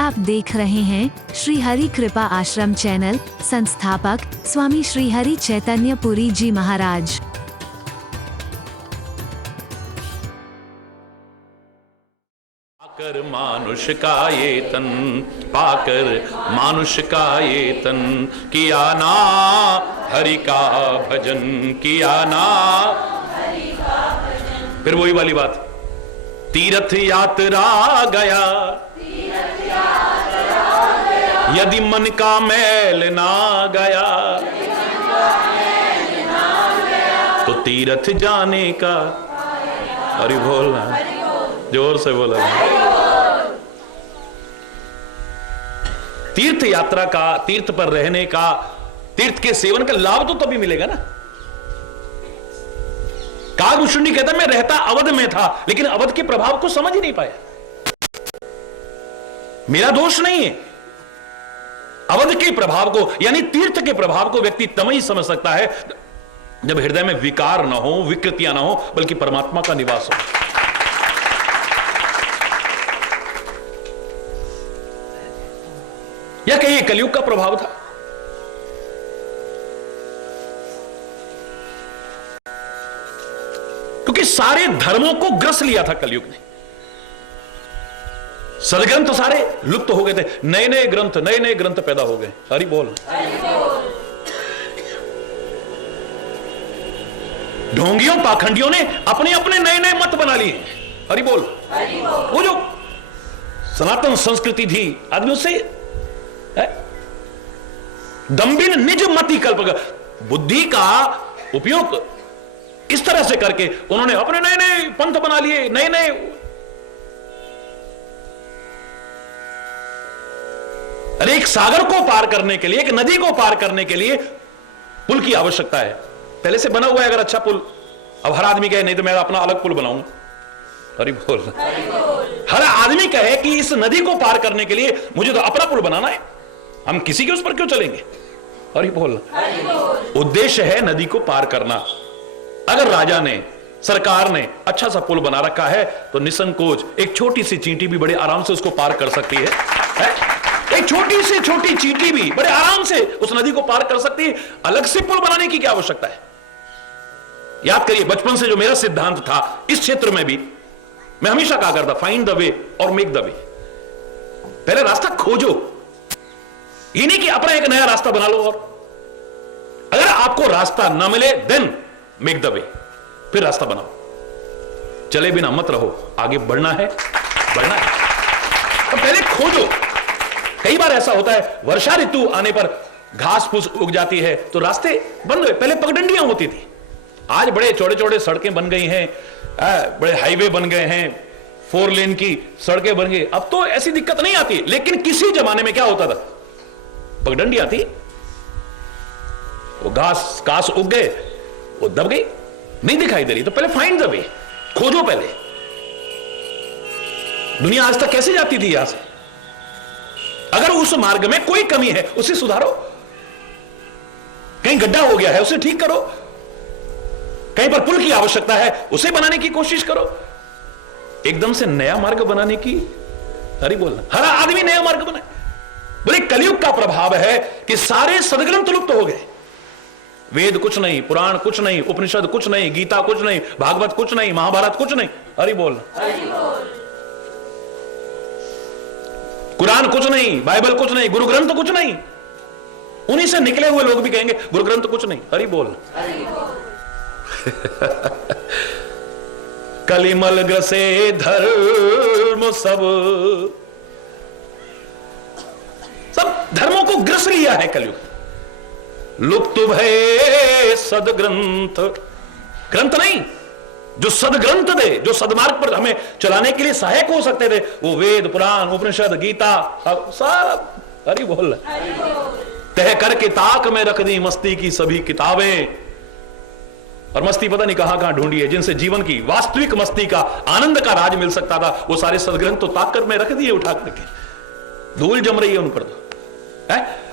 आप देख रहे हैं श्री हरि कृपा आश्रम चैनल। संस्थापक स्वामी श्री हरि चैतन्य पुरी जी महाराज। पाकर मानुष का ये तन, पाकर मानुष का ये तन, किया ना हरि का भजन, किया ना हरि का भजन। फिर वही वाली बात, तीर्थ यात्रा गया, यदि मन का मैल ना गया, तो तीर्थ जाने का। हरि बोलना, जोर से बोला। तीर्थ यात्रा का, तीर्थ पर रहने का, तीर्थ के सेवन का लाभ तो तभी मिलेगा ना। कागभूषणी कहता मैं रहता अवध में था, लेकिन अवध के प्रभाव को समझ ही नहीं पाया। मेरा दोष नहीं है। अवध के प्रभाव को, यानी तीर्थ के प्रभाव को व्यक्ति तब ही समझ सकता है जब हृदय में विकार ना हो, विकृतियां ना हो, बल्कि परमात्मा का निवास हो। या कहिए कलयुग का प्रभाव था। क्योंकि सारे धर्मों को ग्रस लिया था कलयुग ने। सदग्रंथ सारे लुप्त हो गए थे, नए नए ग्रंथ पैदा हो गए। हरि बोल। ढोंगियों पाखंडियों ने अपने अपने नए नए मत बना लिए। हरि बोल। वो जो सनातन संस्कृति थी, आदमी उससे दम्भिन निज मति कल्प, बुद्धि का उपयोग इस तरह से करके उन्होंने अपने नए नए पंथ बना लिए, नए नए। अरे एक सागर को पार करने के लिए, एक नदी को पार करने के लिए पुल की आवश्यकता है। पहले से बना हुआ है अगर अच्छा पुल, अब हर आदमी कहे नहीं तो मैं अपना अलग पुल बनाऊंगा। हरि बोल। हर आदमी कहे कि इस नदी को पार करने के लिए मुझे तो अपना पुल बनाना है, हम किसी के उस पर क्यों चलेंगे। हरि बोल। उद्देश्य है नदी को पार करना। अगर राजा ने, सरकार ने अच्छा सा पुल बना रखा है तो निसंकोच एक छोटी सी चींटी भी बड़े आराम से उसको पार कर सकती है? एक छोटी से छोटी चींटी भी बड़े आराम से उस नदी को पार कर सकती है। अलग से पुल बनाने की क्या आवश्यकता है? याद करिए, बचपन से जो मेरा सिद्धांत था इस क्षेत्र में भी, मैं हमेशा कहा करता फाइंड द वे और मेक द वे। पहले रास्ता खोजो, ये नहीं कि अपना एक नया रास्ता बना लो। और अगर आपको रास्ता ना मिले देन मेक द वे, फिर रास्ता बनाओ। चले बिना मत रहो, आगे बढ़ना है, बढ़ना है तो पहले खोजो। कई बार ऐसा होता है, वर्षा ऋतु आने पर घास फूस उग जाती है तो रास्ते बंद हुए। पहले पगडंडियां होती थी, आज बड़े चौड़े चौड़े सड़कें बन गई हैं, बड़े हाईवे बन गए हैं, 4 लेन की सड़कें बन गई। अब तो ऐसी दिक्कत नहीं आती, लेकिन किसी जमाने में क्या होता था, पगडंडियां थी, वो घास उग गए, वो दब गई, नहीं दिखाई दे रही, तो पहले फाइंड द वे, खोजो पहले। दुनिया आज तक कैसे जाती थी यहां से? अगर उस मार्ग में कोई कमी है उसे सुधारो, कहीं गड्ढा हो गया है उसे ठीक करो, कहीं पर पुल की आवश्यकता है उसे बनाने की कोशिश करो। एकदम से नया मार्ग बनाने की, हरि बोलना, हर आदमी नया मार्ग बनाए। बोले कलयुग का प्रभाव है कि सारे सदग्रंथ लुप्त हो गए। वेद कुछ नहीं, पुराण कुछ नहीं, उपनिषद कुछ नहीं, गीता कुछ नहीं, भागवत कुछ नहीं, महाभारत कुछ नहीं। हरि बोल। कुरान कुछ नहीं, बाइबल कुछ नहीं, गुरु ग्रंथ कुछ नहीं। उन्हीं से निकले हुए लोग भी कहेंगे गुरु ग्रंथ कुछ नहीं। हरि बोल। कलिमल ग्रसे धर्म, सब धर्मों को ग्रस लिया है कलयुग। लुप्त भय सदग्रंथ, ग्रंथ नहीं, जो सदग्रंथ दे, जो सदमार्ग पर हमें चलाने के लिए सहायक हो सकते थे, वो वेद, पुराण, उपनिषद, गीता सब। हरि बोल। तह करके ताक में रख दी मस्ती की सभी किताबें, और मस्ती पता नहीं कहां ढूंढी है, जिनसे जीवन की वास्तविक मस्ती का, आनंद का राज मिल सकता था, वो सारे सदग्रंथ तो ताकत में रख दिए उठा करके। धूल जम रही है उन पर तो है?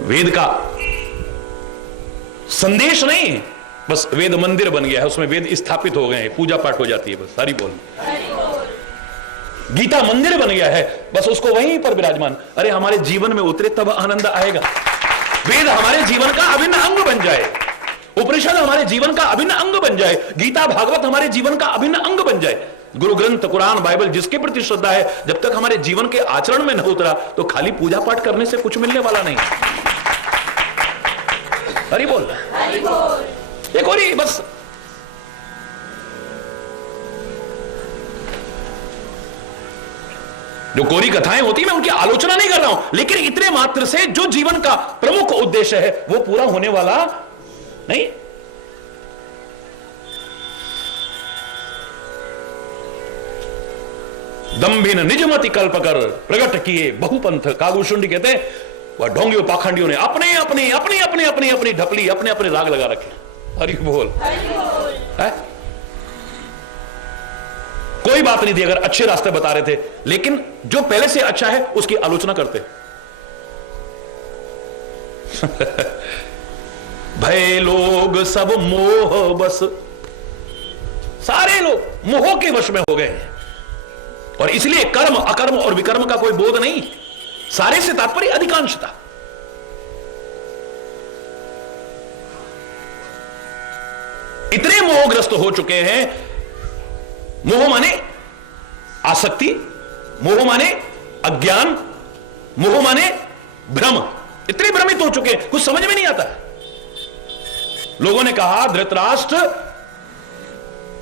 वेद का संदेश नहीं, बस वेद मंदिर बन गया है, उसमें वेद स्थापित हो गए हैं, पूजा पाठ हो जाती है, बस हरि बोल। गीता मंदिर बन गया है, बस उसको वहीं पर विराजमान। अरे हमारे जीवन में उतरे तब आनंद आएगा। वेद हमारे जीवन का अभिन्न अंग बन जाए, उपनिषद हमारे जीवन का अभिन्न अंग बन जाए, गीता भागवत हमारे जीवन का अभिन्न अंग बन जाए, गुरु ग्रंथ कुरान बाइबल जिसके प्रति श्रद्धा है, जब तक हमारे जीवन के आचरण में न उतरा तो खाली पूजा पाठ करने से कुछ मिलने वाला नहीं। हरि बोल, एक और ही बस। जो कोरी कथाएं होती मैं उनकी आलोचना नहीं कर रहा हूं, लेकिन इतने मात्र से जो जीवन का प्रमुख उद्देश्य है वो पूरा होने वाला नहीं। दंभिन निजमति कल्प कर प्रगट किए बहुपंथ। कागुशुंडी कहते हैं वह ढोंगियों पाखंडियों ने अपने अपने अपनी अपनी अपनी अपनी ढपली अपने अपने राग लगा रखे। हरि बोल, है? कोई बात नहीं थी अगर अच्छे रास्ते बता रहे थे, लेकिन जो पहले से अच्छा है उसकी आलोचना करते। भय लोग सब मोह बस, सारे लोग मोह के वश में हो गए हैं, और इसलिए कर्म अकर्म और विकर्म का कोई बोध नहीं। सारे से तात्पर्य अधिकांशता। इतने मोहग्रस्त हो चुके हैं। मोह माने आसक्ति, मोह माने अज्ञान, मोह माने भ्रम। इतने भ्रमित हो चुके हैं, कुछ समझ में नहीं आता। लोगों ने कहा धृतराष्ट्र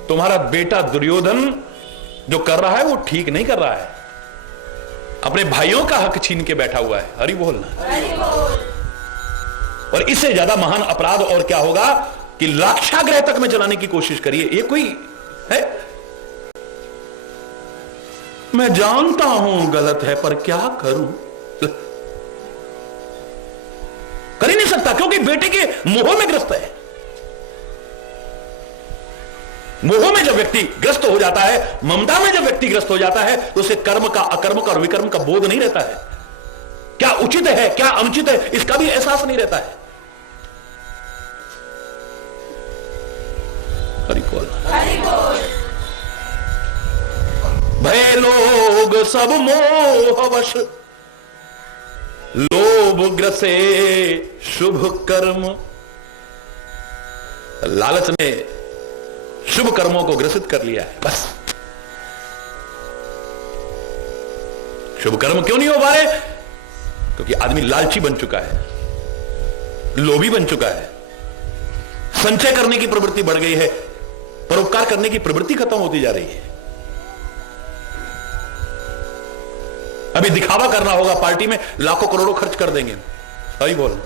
तुम्हारा बेटा दुर्योधन जो कर रहा है वो ठीक नहीं कर रहा है, अपने भाइयों का हक छीन के बैठा हुआ है। हरि बोलना। और इससे ज्यादा महान अपराध और क्या होगा कि लाक्षागृह तक में चलाने की कोशिश करिए। ये कोई है? मैं जानता हूं गलत है पर क्या करूं, कर ही नहीं सकता, क्योंकि बेटे के मोह में ग्रस्त है। मोह में जब व्यक्ति ग्रस्त हो जाता है, ममता में जब व्यक्ति ग्रस्त हो जाता है, तो उसे कर्म का अकर्म का और विकर्म का बोध नहीं रहता है। क्या उचित है क्या अनुचित है इसका भी एहसास नहीं रहता है। हरि बोल। भय लोग सब मोहवश, लोभ ग्रसे शुभ कर्म। लालच ने शुभ कर्मों को ग्रसित कर लिया है। बस शुभ कर्म क्यों नहीं हो पा रहे? क्योंकि आदमी लालची बन चुका है, लोभी बन चुका है, संचय करने की प्रवृत्ति बढ़ गई है, परोपकार करने की प्रवृत्ति खत्म होती जा रही है। अभी दिखावा करना होगा, पार्टी में लाखों करोड़ों खर्च कर देंगे। सही बोल,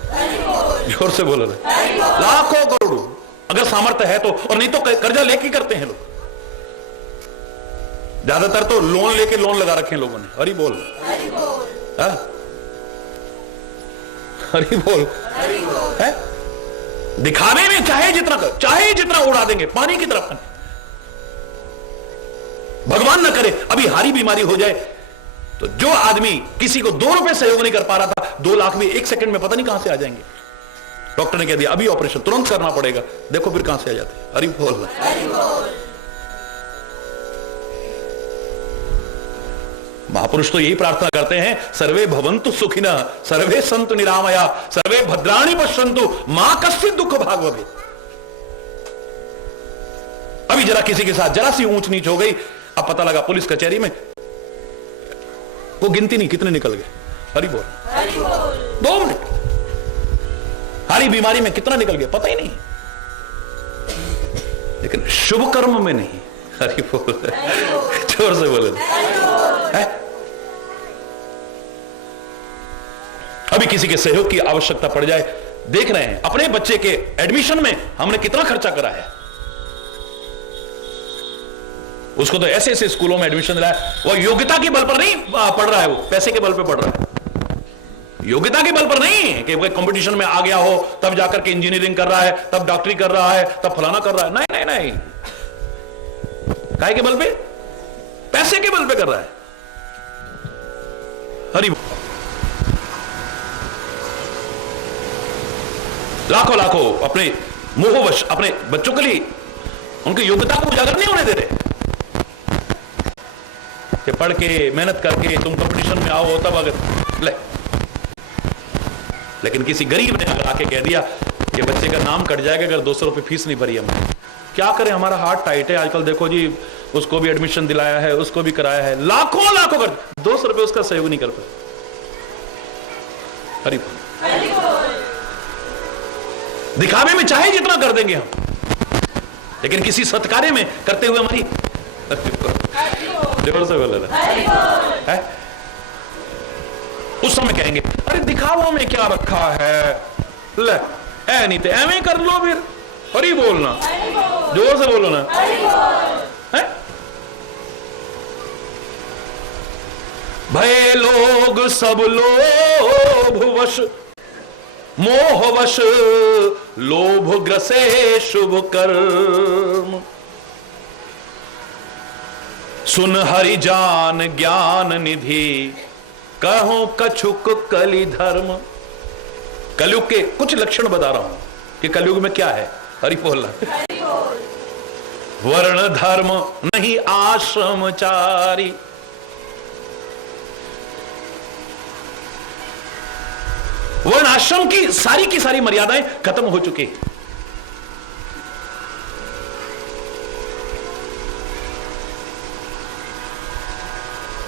जोर से बोलो। लाखों करोड़ों अगर सामर्थ्य है तो, और नहीं तो कर्जा लेके करते हैं लोग। ज्यादातर तो लोन लेके लोन लगा रखे हैं लोगों ने। हरि बोल, हरि बोल, है? दिखावे में चाहे जितना उड़ा देंगे, पानी की तरफ। भगवान न करे अभी हारी बीमारी हो जाए तो जो आदमी किसी को 2 रुपए सहयोग नहीं कर पा रहा था, 2 लाख भी 1 सेकंड में पता नहीं कहां से आ जाएंगे। डॉक्टर ने कह दिया अभी ऑपरेशन तुरंत करना पड़ेगा, देखो फिर कहां से आ जाते हैं। हरि बोल। महापुरुष तो यही प्रार्थना करते हैं, सर्वे भवन्तु सुखिनः, सर्वे सन्तु निरामया, सर्वे भद्राणि पश्यन्तु, मां कश्चित् दुःख भाग् भवेत्। अभी जरा किसी के साथ जरा सी ऊंच नीच हो गई, अब पता लगा पुलिस कचहरी में, वो गिनती नहीं कितने निकल गए। हरि बोल। 2 मिनट हारी बीमारी में कितना निकल गया पता ही नहीं, लेकिन शुभ कर्म में नहीं। हरि बोल, जोर से बोले। अभी किसी के सहयोग की आवश्यकता पड़ जाए, देख रहे हैं अपने बच्चे के एडमिशन में हमने कितना खर्चा करा है। उसको तो ऐसे ऐसे स्कूलों में एडमिशन दिलाया, वो योग्यता के बल पर नहीं पढ़ रहा है, वो पैसे के बल पर पढ़ रहा है। योग्यता के बल पर नहीं कि वो कंपटीशन में आ गया हो तब जाकर के इंजीनियरिंग कर रहा है, तब डॉक्टरी कर रहा है, तब फलाना कर रहा है। नहीं नहीं नहीं, काहे के बल पे? पैसे के बल पे कर रहा है। हरि लाखों लाखों अपने मोहवश अपने बच्चों के लिए उनकी योग्यता को उजागर नहीं होने दे रहे कि पढ़ के मेहनत करके तुम कंपटीशन में आओ तब अगर लेकिन किसी गरीब ने अगर आके कह दिया कि बच्चे का नाम कट जाएगा अगर 200 रुपए फीस नहीं भरी हमने, क्या करें, हमारा हाथ टाइट है आजकल। देखो जी, उसको भी एडमिशन दिलाया है, उसको भी कराया है, लाखों लाखों कर 200 रुपए उसका सहयोग नहीं कर पाए। हरी दिखावे में चाहे जितना कर देंगे हम, लेकिन किसी सत्कार्य में करते हुए हमारी जोर से बोले है, उस समय कहेंगे अरे दिखावा में क्या रखा है, ले ऐ नहीं थे ऐਵੇਂ कर लो फिर। हरी बोलना, जोर से बोलो ना, है? भय लोग सब लोभवश मोहवश लोभ ग्रसे शुभ कर्म, सुन हरि जान ज्ञान निधि कहो कछुक कलि धर्म। कलयुग के कुछ लक्षण बता रहा हूं कि कलयुग में क्या है। हरि बोलना, वर्ण धर्म नहीं आश्रमचारी, वर्ण आश्रम की सारी मर्यादाएं खत्म हो चुकी।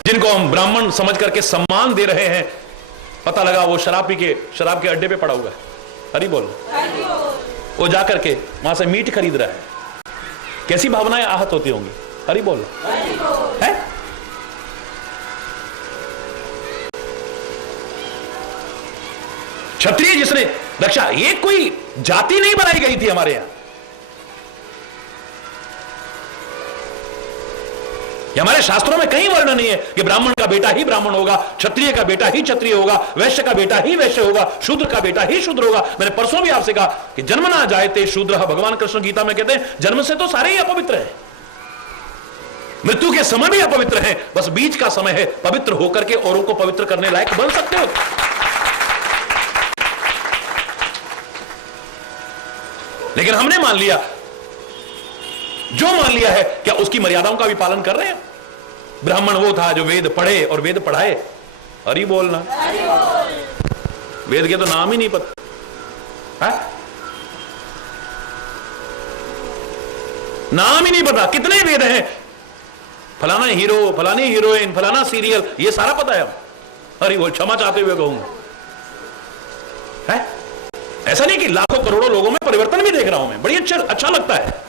जिनको हम ब्राह्मण समझ करके सम्मान दे रहे हैं, पता लगा वो शराब के अड्डे पे पड़ा हुआ है। हरी बोल, वो जाकर के वहां से मीट खरीद रहा है, कैसी भावनाएं आहत होती होंगी। हरी बोल है। क्षत्रिय जिसने रक्षा, ये कोई जाति नहीं बनाई गई थी हमारे यहां, हमारे शास्त्रों में कहीं वर्ण नहीं है कि ब्राह्मण का बेटा ही ब्राह्मण होगा, क्षत्रिय का बेटा ही क्षत्रिय होगा, वैश्य का बेटा ही वैश्य होगा, शूद्र का बेटा ही शूद्र होगा। मैंने परसों भी आपसे कहा कि जन्म ना जायते शूद्र, भगवान कृष्ण गीता में कहते हैं जन्म से तो सारे ही अपवित्र हैं, मृत्यु के समय भी अपवित्र हैं, बस बीच का समय है पवित्र होकर के औरों को पवित्र करने लायक बन सकते हो। लेकिन हमने मान लिया, जो मान लिया है, क्या उसकी मर्यादाओं का भी पालन कर रहे हैं? ब्राह्मण वो था जो वेद पढ़े और वेद पढ़ाए। हरि बोलना, वेद के तो नाम ही नहीं पता है? नाम ही नहीं पता, कितने वेद हैं, फलाना हीरो, फलानी हीरोइन, फलाना सीरियल, ये सारा पता है। हरि बोल, क्षमा चाहते हुए कहूंगा, है ऐसा नहीं कि लाखों करोड़ों लोगों में परिवर्तन भी देख रहा हूं मैं, बड़ी अच्छा लगता है।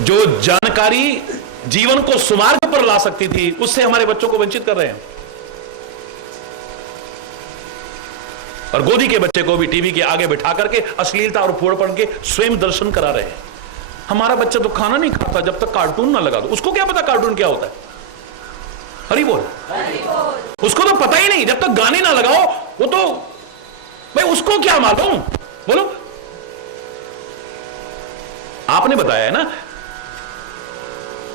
जो जानकारी जीवन को सुमार्ग पर ला सकती थी, उससे हमारे बच्चों को वंचित कर रहे हैं। और गोदी के बच्चे को भी टीवी के आगे बिठा करके अश्लीलता और फोड़पन के स्वयं दर्शन करा रहे हैं। हमारा बच्चा तो खाना नहीं खाता जब तक कार्टून ना लगा दो, उसको क्या पता कार्टून क्या होता है। हरि बोल, उसको तो पता ही नहीं, जब तक गाने ना लगाओ वो तो भाई उसको क्या मालूम। बोलो, आपने बताया है ना,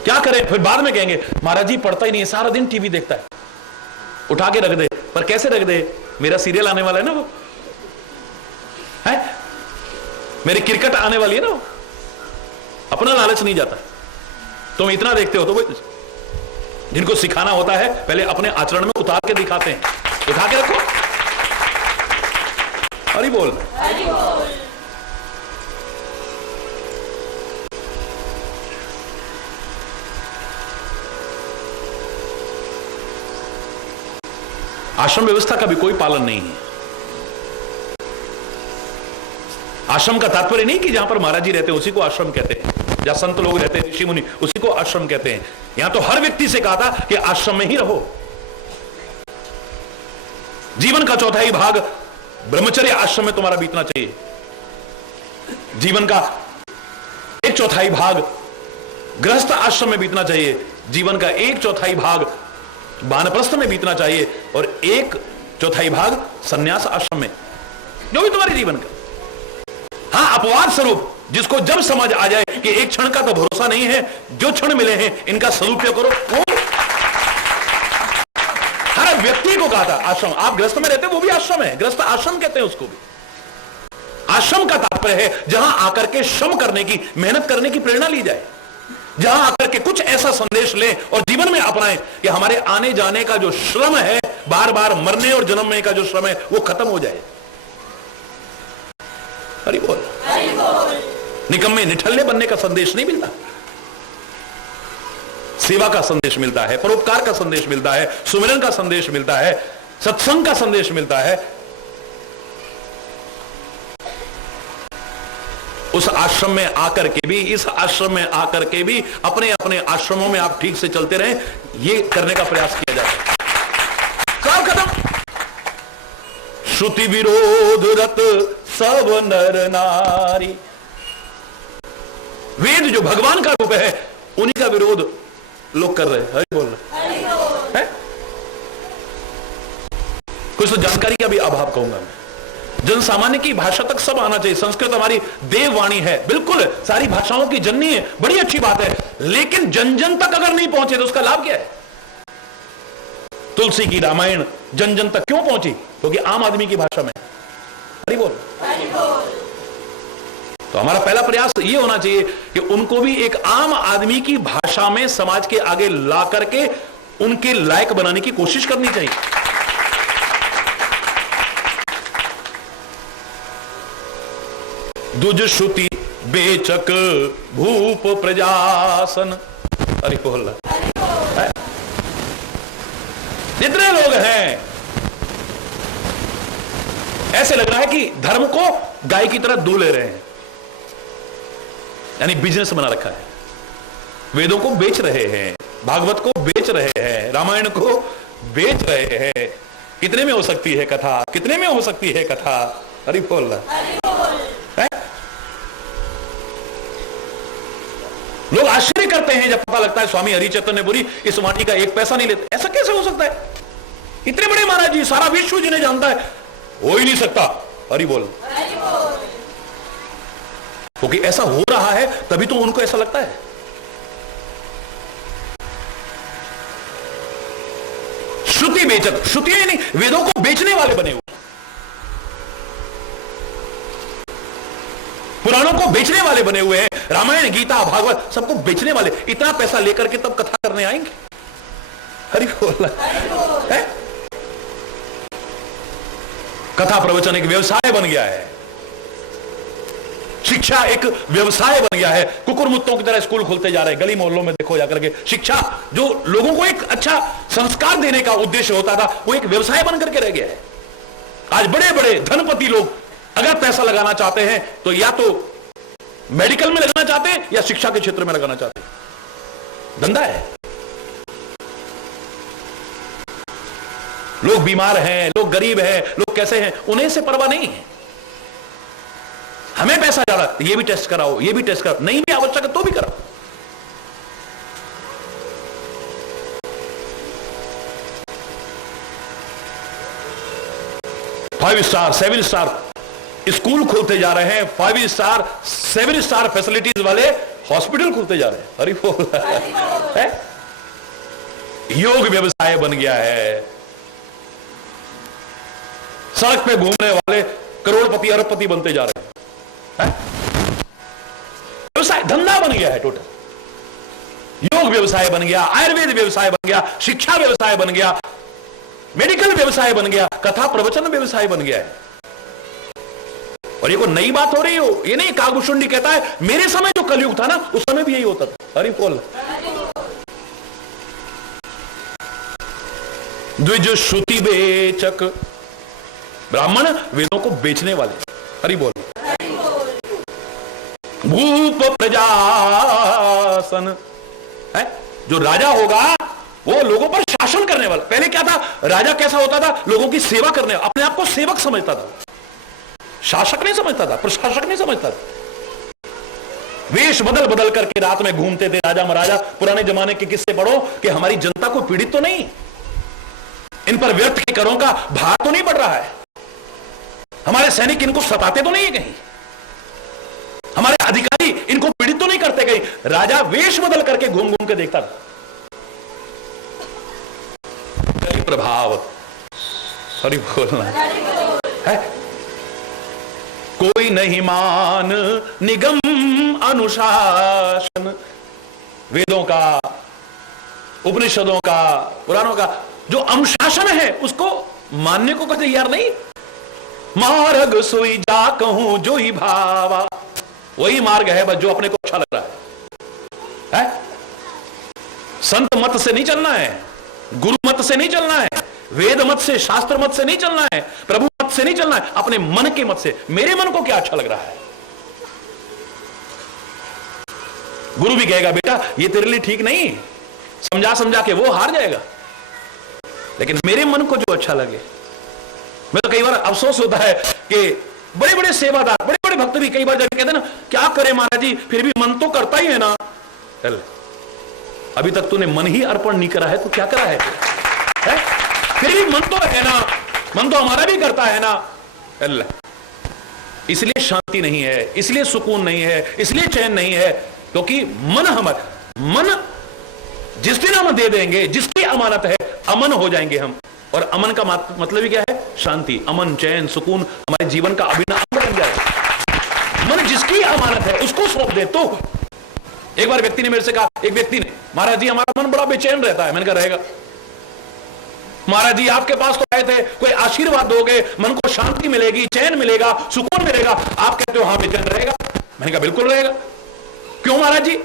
क्या करें? फिर बाद में कहेंगे महाराज जी पढ़ता ही नहीं है, सारा दिन टीवी देखता है। उठा के रख दे, पर कैसे रख दे? मेरा सीरियल आने वाला है ना, वो है, मेरी क्रिकेट आने वाली है ना, वो अपना लालच नहीं जाता। तुम इतना देखते हो तो वो जिनको सिखाना होता है पहले अपने आचरण में उतार के दिखाते हैं। उठा के रखो। हरि बोल, हरि बोल। आश्रम व्यवस्था का भी कोई पालन नहीं है। आश्रम का तात्पर्य नहीं कि जहां पर महाराज जी रहते हैं उसी को आश्रम कहते हैं, जहां संत लोग रहते हैं, ऋषि मुनि, उसी को आश्रम कहते हैं। यहां तो हर व्यक्ति से कहा था कि आश्रम में ही रहो। जीवन का चौथाई भाग ब्रह्मचर्य आश्रम में तुम्हारा बीतना चाहिए। जीवन का एक चौथाई भाग गृहस्थ आश्रम में बीतना चाहिए। जीवन का एक चौथाई भाग वानप्रस्थ में बीतना चाहिए और एक चौथाई भाग संन्यास आश्रम में, जो भी तुम्हारे जीवन का। हां, अपवाद स्वरूप जिसको जब समझ आ जाए कि एक क्षण का तो भरोसा नहीं है, जो क्षण मिले हैं इनका सदुपयोग करो। वो हर व्यक्ति उन्हीं को कहा था आश्रम। आप गृहस्थ में रहते, वो भी आश्रम है, गृहस्थ आश्रम कहते हैं उसको भी। आश्रम का तात्पर्य है जहां आकर के श्रम करने की, मेहनत करने की प्रेरणा ली जाए, जहां आकर के कुछ ऐसा संदेश लें और जीवन में अपनाएं कि हमारे आने जाने का जो श्रम है, बार बार मरने और जन्मने का जो श्रम है, वो खत्म हो जाए। हरि बोल। निकम्मे निठल्ले बनने का संदेश नहीं मिलता, सेवा का संदेश मिलता है, परोपकार का संदेश मिलता है, सुमिरन का संदेश मिलता है, सत्संग का संदेश मिलता है। उस आश्रम में आकर के भी, इस आश्रम में आकर के भी अपने अपने आश्रमों में आप ठीक से चलते रहें, ये करने का प्रयास किया जाए। सब खत्म। श्रुति विरोध रत सब नर नारी। वेद जो भगवान का रूप है, उन्हीं का विरोध लोग कर रहे हैं। हरि बोल रहे हैं। कुछ तो जानकारी का भी अभाव कहूंगा मैं। जन सामान्य की भाषा तक सब आना चाहिए। संस्कृत हमारी देववाणी है, बिल्कुल सारी भाषाओं की जननी है, बड़ी अच्छी बात है, लेकिन जन जन तक अगर नहीं पहुंचे तो उसका लाभ क्या है? तुलसी की रामायण जन जन तक क्यों पहुंची? क्योंकि आम आदमी की भाषा में। हरि बोल। तो हमारा पहला प्रयास यह होना चाहिए कि उनको भी एक आम आदमी की भाषा में समाज के आगे ला करके उनके लायक बनाने की कोशिश करनी चाहिए। दुज श्रुति बेचक भूप प्रजासन। अरे बोल। जितने लोग हैं, ऐसे लग रहा है कि धर्म को गाय की तरह दूह ले रहे हैं, यानी बिजनेस बना रखा है। वेदों को बेच रहे हैं, भागवत को बेच रहे हैं, रामायण को बेच रहे हैं। कितने में हो सकती है कथा? कितने में हो सकती है कथा? हरि बोल। लोग आश्चर्य करते हैं जब पता लगता है स्वामी हरि चैतन्यपुरी इस वाणी का एक पैसा नहीं लेते। ऐसा कैसे हो सकता है? इतने बड़े महाराज जी, सारा विश्व जिन्हें जानता है, हो ही नहीं सकता। हरि बोल। क्योंकि ऐसा हो रहा है तभी तो उनको ऐसा लगता है। श्रुति बेचक, श्रुतियां नहीं, वेदों को बेचने वाले बने हुए, पुराणों को बेचने वाले बने हुए हैं। रामायण, गीता, भागवत सबको बेचने वाले। इतना पैसा लेकर के तब कथा करने आएंगे? हरि बोल। कथा प्रवचन एक व्यवसाय बन गया है, शिक्षा एक व्यवसाय बन गया है। कुकुरमुत्तों की तरह स्कूल खुलते जा रहे हैं, गली मोहल्लों में देखो जाकर के। शिक्षा जो लोगों को एक अच्छा संस्कार देने का उद्देश्य होता था, वो एक व्यवसाय बन करके रह गया है। आज बड़े बड़े धनपति लोग अगर पैसा लगाना चाहते हैं तो या तो मेडिकल में लगाना चाहते हैं या शिक्षा के क्षेत्र में लगाना चाहते हैं। धंधा है। लोग बीमार हैं, लोग गरीब हैं, लोग कैसे हैं, उन्हें से परवाह नहीं है। हमें पैसा ज्यादा, ये भी टेस्ट कराओ, ये भी टेस्ट कराओ, नहीं भी आवश्यक है तो भी कराओ। फाइव स्टार, 7 स्टार स्कूल खुलते जा रहे हैं, 5 स्टार 7 स्टार फैसिलिटीज वाले हॉस्पिटल खुलते जा रहे हैं। हरि बोल है। योग व्यवसाय बन गया है। सड़क पे घूमने वाले करोड़पति अरबपति बनते जा रहे हैं। व्यवसाय, धंधा बन गया है टोटल। योग व्यवसाय बन गया, आयुर्वेद व्यवसाय बन गया, शिक्षा व्यवसाय बन गया, मेडिकल व्यवसाय बन गया, कथा प्रवचन व्यवसाय बन गया है। और ये कोई नई बात हो रही हो, ये नहीं। कागभूषुंडी कहता है मेरे समय जो कलयुग था ना, उस समय भी यही होता था। हरि बोल। द्विज श्रुति बेचक, ब्राह्मण वेदों को बेचने वाले। हरि बोल। भूप प्रजासन है, जो राजा होगा वो लोगों पर शासन करने वाला। पहले क्या था? राजा कैसा होता था? लोगों की सेवा करने, अपने आप को सेवक समझता था, शासक नहीं समझता था, प्रशासक नहीं समझता था। वेश बदल बदल करके रात में घूमते थे राजा महाराजा। पुराने जमाने के किस्से पढ़ो कि हमारी जनता को पीड़ित तो नहीं, इन पर व्यर्थ के करों का भार तो नहीं पड़ रहा है, हमारे सैनिक इनको सताते तो नहीं है कहीं, हमारे अधिकारी इनको पीड़ित तो नहीं करते कहीं। राजा वेश बदल करके घूम घूम के देखता था। प्रभाव हरि बोलना है। कोई नहीं मान निगम अनुशासन, वेदों का, उपनिषदों का, पुराणों का जो अनुशासन है उसको मानने को कोई तैयार नहीं। मार्ग सोई जा कहूं जो ही भावा, वही मार्ग है बस जो अपने को अच्छा लग रहा है? संत मत से नहीं चलना है, गुरु मत से नहीं चलना है, वेद मत से, शास्त्र मत से नहीं चलना है, प्रभु मत से नहीं चलना है, अपने मन के मत से। मेरे मन को क्या अच्छा लग रहा है? गुरु भी कहेगा बेटा ये तेरे लिए ठीक नहीं, समझा समझा के वो हार जाएगा, लेकिन मेरे मन को जो अच्छा लगे। मैं तो कई बार अफसोस होता है कि बड़े बड़े सेवादार, बड़े बड़े भक्त भी कई बार जब कहते हैं ना क्या करे महाराज जी, फिर भी मन तो करता ही है ना। चल अभी तक तूने मन ही अर्पण नहीं करा है तो क्या करा है? फिर भी मन तो है ना, मन तो हमारा भी करता है ना। अल्लाह, इसलिए शांति नहीं है, इसलिए सुकून नहीं है, इसलिए चैन नहीं है, क्योंकि मन हमारा, मन जिस दिन हम दे देंगे, जिसकी अमानत है, अमन हो जाएंगे हम। और अमन का मतलब ही क्या है? शांति, अमन, चैन, सुकून हमारे जीवन का अभिन्न अंग बन जाए। मन जिसकी अमानत है उसको सौंप दे। तो एक बार व्यक्ति ने मेरे से कहा, एक व्यक्ति ने, महाराज जी हमारा मन बड़ा बेचैन रहता है। मैंने कहा रहेगा महाराज जी, आपके पास तो आए थे, कोई आशीर्वाद दोगे, मन को शांति मिलेगी, चैन मिलेगा, सुकून मिलेगा, आप कहते हो हाँ बेचैन रहेगा। मैंने कहा बिल्कुल रहेगा। क्यों महाराज जी?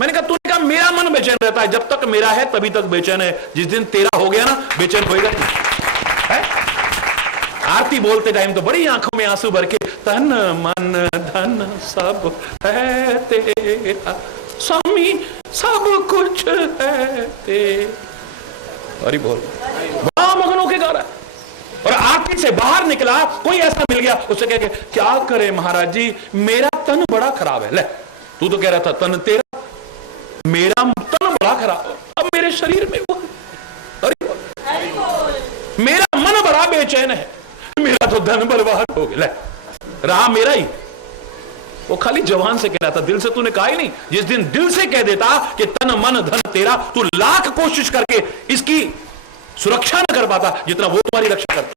मैंने कहा तूने कहा मेरा मन बेचैन रहता है, जब तक मेरा है तभी तक बेचैन है, जिस दिन तेरा हो गया ना बेचैन होएगा नहीं है? आरती बोलते टाइम तो बड़ी आंखों में आंसू भर के, तन मन धन सब है तेरा स्वामी, सब कुछ है तेरा। अरे बोल, बड़ा मगन होके गा रहा है। और आरती से बाहर निकला, कोई ऐसा मिल गया, उससे कह के क्या करे महाराज जी, मेरा तन बड़ा खराब है। ले, तू तो कह रहा था तन तेरा, मेरा तन बड़ा खराब, अब मेरे शरीर में वो, अरे मेरा मन बड़ा बेचैन है, मेरा तो धन बर्बाद हो गया। ले, रहा मेरा ही, वो खाली जवान से कहता था, दिल से तूने कहा ही नहीं। जिस दिन दिल से कह देता कि तन मन धन तेरा, तू लाख कोशिश करके इसकी सुरक्षा न कर पाता जितना वो तुम्हारी रक्षा करता।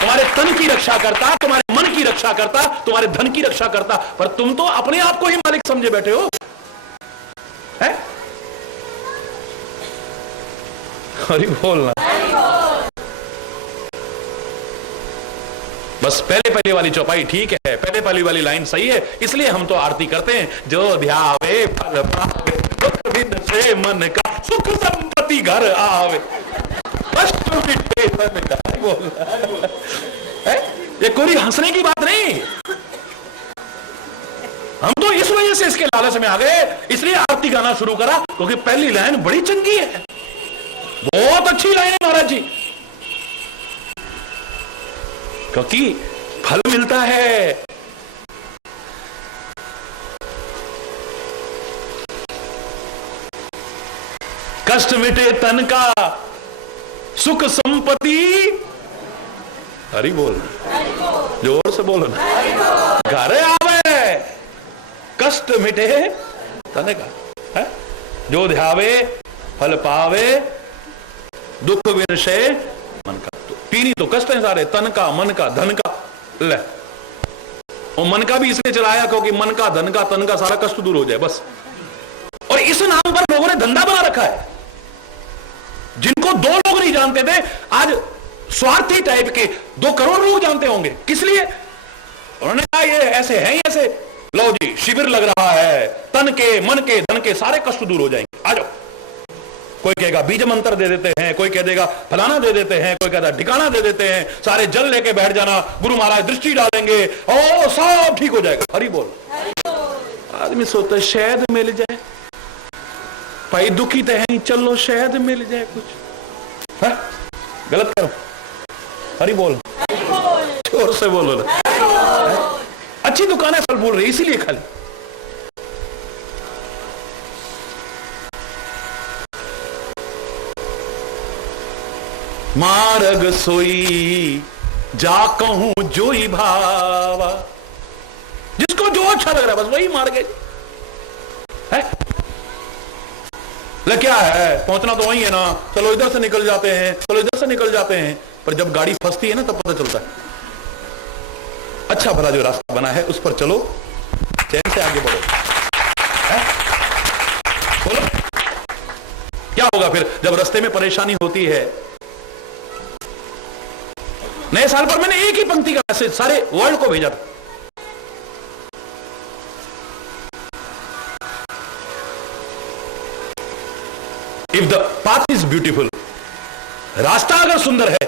तुम्हारे तन की रक्षा करता, तुम्हारे मन की रक्षा करता, तुम्हारे धन की रक्षा करता, पर तुम तो अपने आप को ही मालिक समझे बैठे हो। है? हरि बोलना। बस पहले वाली चौपाई ठीक है, पहले वाली लाइन सही है, इसलिए हम तो आरती करते हैं। जो ध्यावे फल पावे, दुख बिन से मन का, सुख संपत्ति घर आवे, कष्ट मिटे तन का। ये कोई हंसने की बात नहीं, हम तो इस वजह से इसके लालच में आ गए, इसलिए आरती गाना शुरू करा, क्योंकि पहली लाइन बड़ी चंगी है, बहुत अच्छी लाइन है महाराज जी, क्योंकि फल मिलता है। कष्ट मिटे तन का, सुख संपत्ति, हरि बोल, जोर से बोलो ना, घर आवे, कष्ट मिटे तन का, है? जो ध्यावे फल पावे, दुख विनशे मन का। तीन तो कष्ट हैं सारे, तन का, मन का, धन का। ले, और मन का भी इसलिए चलाया क्योंकि मन का, धन का, तन का सारा कष्ट दूर हो जाए बस। और इस नाम पर लोगों ने धंधा बना रखा है। जिनको 2 लोग नहीं जानते थे, आज स्वार्थी टाइप के 2 करोड़ लोग जानते होंगे। किस लिए? उन्होंने कहा ये ऐसे हैं, ऐसे लो जी शिविर लग रहा है, तन के, मन के, धन के सारे कष्ट दूर हो जाएंगे, आ जाओ। कोई कहेगा बीज मंत्र दे देते हैं, कोई कह देगा फलाना दे देते हैं, कोई कहता ठिकाना दे देते हैं, सारे जल लेके बैठ जाना, गुरु महाराज दृष्टि डालेंगे और सब ठीक हो जाएगा। हरि बोल। आदमी सोचता है शायद मिल जाए, भाई दुखी तो है, चलो शायद मिल जाए कुछ। है? गलत करो, हरि बोल, जोर से बोलो ना। अच्छी दुकान है, फल बोल रही इसीलिए खाली। मार्ग सोई जा कहूं जो ही भावा, जिसको जो अच्छा लग रहा है बस वही मार्ग है। क्या है, पहुंचना तो वही है ना, चलो इधर से निकल जाते हैं, चलो इधर से निकल जाते हैं, पर जब गाड़ी फंसती है ना तब पता चलता है। अच्छा भला जो रास्ता बना है उस पर चलो, चैन से आगे बढ़ो। बोलो क्या होगा फिर जब रास्ते में परेशानी होती है। नए साल पर मैंने एक ही पंक्ति का मैसेज सारे वर्ल्ड को भेजा था। If the path is beautiful, रास्ता अगर सुंदर है,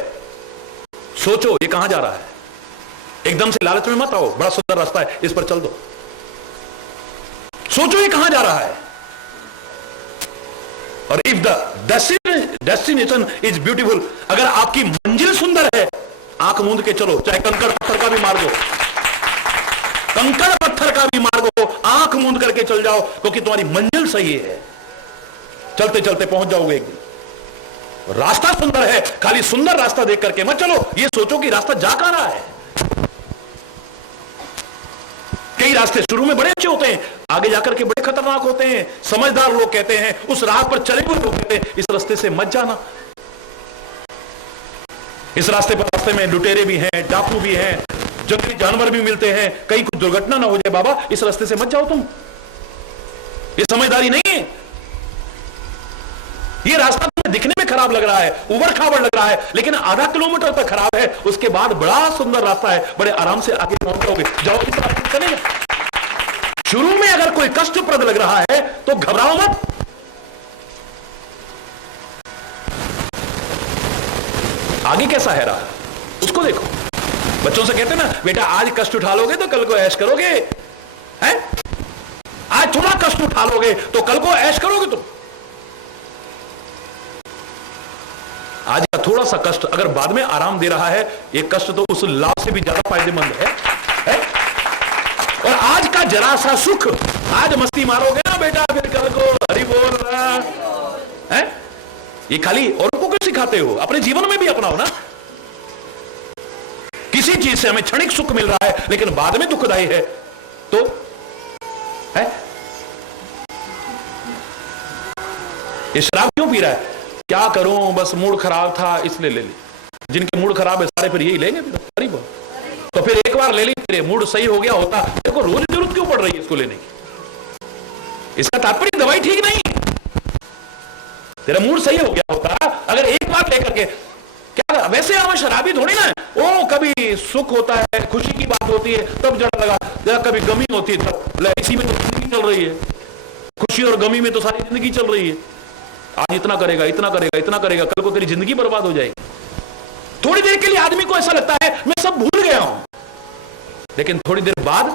सोचो ये कहां जा रहा है। एकदम से लालच में मत आओ, बड़ा सुंदर रास्ता है इस पर चल दो। सोचो ये कहां जा रहा है। और if the destination is beautiful, अगर आपकी मंजिल सुंदर है, आंख मूंद के चलो, चाहे कंकड़ पत्थर का भी मार्ग हो, कंकड़ पत्थर का भी मार्ग हो, आंख मूंद करके चल जाओ, क्योंकि तुम्हारी मंजिल सही है। चलते चलते पहुंच जाओगे एक दिन। रास्ता सुंदर है, खाली सुंदर रास्ता देख करके मत चलो, ये सोचो कि रास्ता जा कहां रहा है। कई रास्ते शुरू में बड़े अच्छे होते हैं, आगे जाकर के बड़े खतरनाक होते हैं। समझदार लोग कहते हैं, उस राह पर चले हुए लोग कहते हैं, इस रास्ते से मत जाना। इस रास्ते में लुटेरे भी हैं, डाकू भी हैं, जंगली जानवर भी मिलते हैं, कहीं कुछ दुर्घटना ना हो जाए, बाबा इस रास्ते से मत जाओ तुम। ये समझदारी नहीं है। ये रास्ता तुम्हें दिखने में खराब लग रहा है, उबड़ खाबड़ लग रहा है, लेकिन आधा किलोमीटर तक खराब है, उसके बाद बड़ा सुंदर रास्ता है, बड़े आराम से आगे पहुंच जाओगे। जाओ इस रास्ते से चलेगा। शुरू में अगर कोई कष्टप्रद लग रहा है तो घबराओ मत। आगे कैसा है रहा उसको देखो। बच्चों से कहते ना, बेटा आज कष्ट उठा लोगे तो कल को ऐश करोगे, हैं? आज थोड़ा कष्ट उठा लोगे तो कल को ऐश करोगे तुम। आज का थोड़ा सा कष्ट अगर बाद में आराम दे रहा है, ये कष्ट तो उस लाभ से भी ज्यादा फायदेमंद है? और आज का जरा सा सुख, आज मस्ती मारोगे ना बेटा, फिर कल को हरि बोल रहा है। ये खाली औरों को क्यों सिखाते हो, अपने जीवन में भी अपनाओ ना। किसी चीज से हमें क्षणिक सुख मिल रहा है लेकिन बाद में दुखदायी है तो है? ये शराब क्यों पी रहा है? क्या करूं, बस मूड खराब था इसलिए ले ली। जिनके मूड खराब है सारे फिर यही लेंगे, हरी बोल। तो फिर एक बार ले ली, तेरे मूड सही हो गया होता, तेरे को रोज जरूरत क्यों पड़ रही है इसको लेने की? इसका तात्पर्य दवाई ठीक नहीं, तेरा मूड सही हो गया होता अगर एक बार लेकर के। क्या वैसे हम शराबी थोड़ी ना, ओ कभी सुख होता है, खुशी की बात होती है तब जरा लगा, जरा कभी गमी होती है तब, इसी में तो जिंदगी चल रही है, खुशी और गमी में तो सारी जिंदगी चल रही है। आज इतना करेगा, इतना करेगा, इतना करेगा, कल को तेरी जिंदगी बर्बाद हो जाएगी। थोड़ी देर के लिए आदमी को ऐसा लगता है मैं सब भूल गया हूं, लेकिन थोड़ी देर बाद,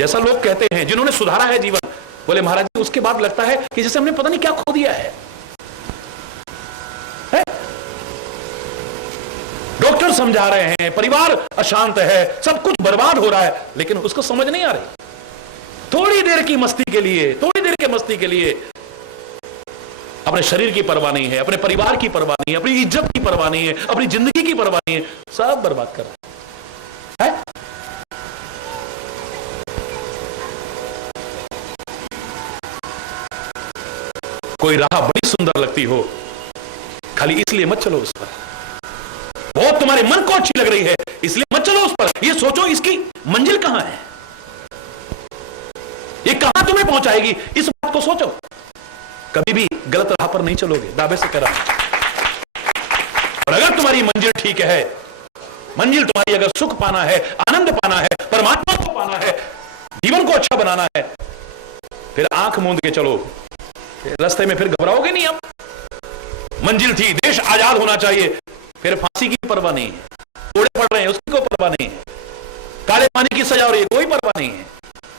जैसा लोग कहते हैं जिन्होंने सुधारा है जीवन, बोले महाराज जी उसके बाद लगता है कि जैसे हमने पता नहीं क्या खो दिया है। डॉक्टर समझा रहे हैं, परिवार अशांत है, सब कुछ बर्बाद हो रहा है, लेकिन उसको समझ नहीं आ रही। थोड़ी देर की मस्ती के लिए, थोड़ी देर के मस्ती के लिए अपने शरीर की परवाह नहीं है, अपने परिवार की परवाह नहीं है, अपनी इज्जत की परवाह नहीं है, अपनी जिंदगी की परवाह नहीं है, सब बर्बाद कर रहा है। कोई राह बड़ी सुंदर लगती हो, खाली इसलिए मत चलो उस पर। बहुत तुम्हारे मन को अच्छी लग रही है इसलिए मत चलो उस पर। ये सोचो इसकी मंजिल कहां है, ये कहां तुम्हें पहुंचाएगी, इस बात को सोचो। कभी भी गलत राह पर नहीं चलोगे, दावे से करा। और अगर तुम्हारी मंजिल ठीक है, मंजिल तुम्हारी अगर सुख पाना है, आनंद पाना है, परमात्मा को पाना है, जीवन को अच्छा बनाना है, फिर आंख मूंद के चलो। रास्ते में फिर घबराओगे नहीं। आप मंजिल थी, देश आजाद होना चाहिए, फिर फांसी की परवाह नहीं है, कोड़े पड़ रहे हैं उसकी कोई परवाह नहीं है, काले पानी की सजा हो रही है कोई परवाह नहीं है,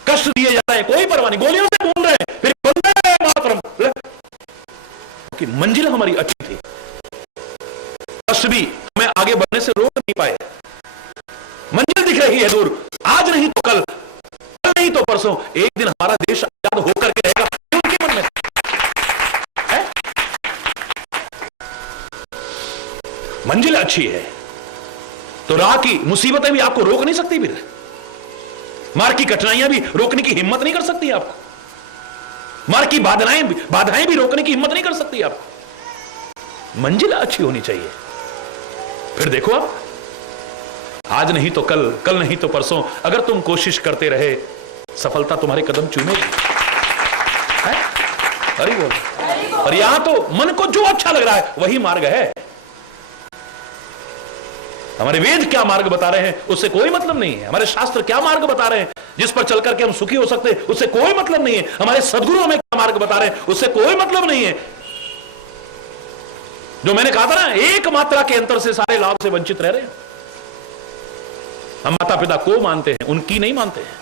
कष्ट दिए जा रहे हैं कोई परवाह नहीं, गोलियों से भून रहे हैं, फिर मातरम। कि मंजिल हमारी अच्छी थी, कष्ट भी हमें आगे बढ़ने से रोक नहीं पाए। मंजिल दिख रही है दूर, आज नहीं तो कल, कल नहीं तो परसों, एक दिन हमारा देश आजाद होकर के रहेगा, उनके मन में है? मंजिल अच्छी है तो राह की मुसीबतें भी आपको रोक नहीं सकती, फिर मार्ग की कठिनाइयां भी रोकने की हिम्मत नहीं कर सकती आपको, मार्ग की बाधाएं भी रोकने की हिम्मत नहीं कर सकती आपको। मंजिल अच्छी होनी चाहिए। फिर देखो आप, आज नहीं तो कल, कल नहीं तो परसों, अगर तुम कोशिश करते रहे सफलता तुम्हारे कदम चूमेगी। अरे बोल। और यहां तो मन को जो अच्छा लग रहा है वही मार्ग है। हमारे वेद क्या मार्ग बता रहे हैं उससे कोई मतलब नहीं है। हमारे शास्त्र क्या मार्ग बता रहे हैं जिस पर चल करके हम सुखी हो सकते हैं उससे कोई मतलब नहीं है। हमारे सदगुरु हमें क्या मार्ग बता रहे हैं उससे कोई मतलब नहीं है। जो मैंने कहा था ना, एक मात्रा के अंतर से सारे लाभ से वंचित रह रहे हैं। हम माता पिता को मानते हैं, उनकी नहीं मानते हैं।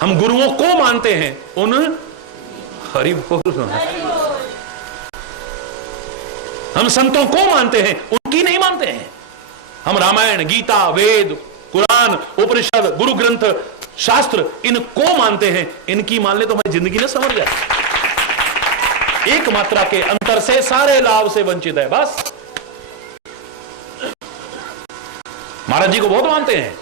हम गुरुओं को मानते हैं, उन हरि बोल। हम संतों को मानते हैं, उनकी नहीं मानते हैं। हम रामायण, गीता, वेद, कुरान, उपनिषद, गुरु ग्रंथ, शास्त्र इनको मानते हैं, इनकी मान ले तो हमारी जिंदगी ने समझ जाए। एक मात्रा के अंतर से सारे लाभ से वंचित है। बस महाराज जी को बहुत मानते हैं,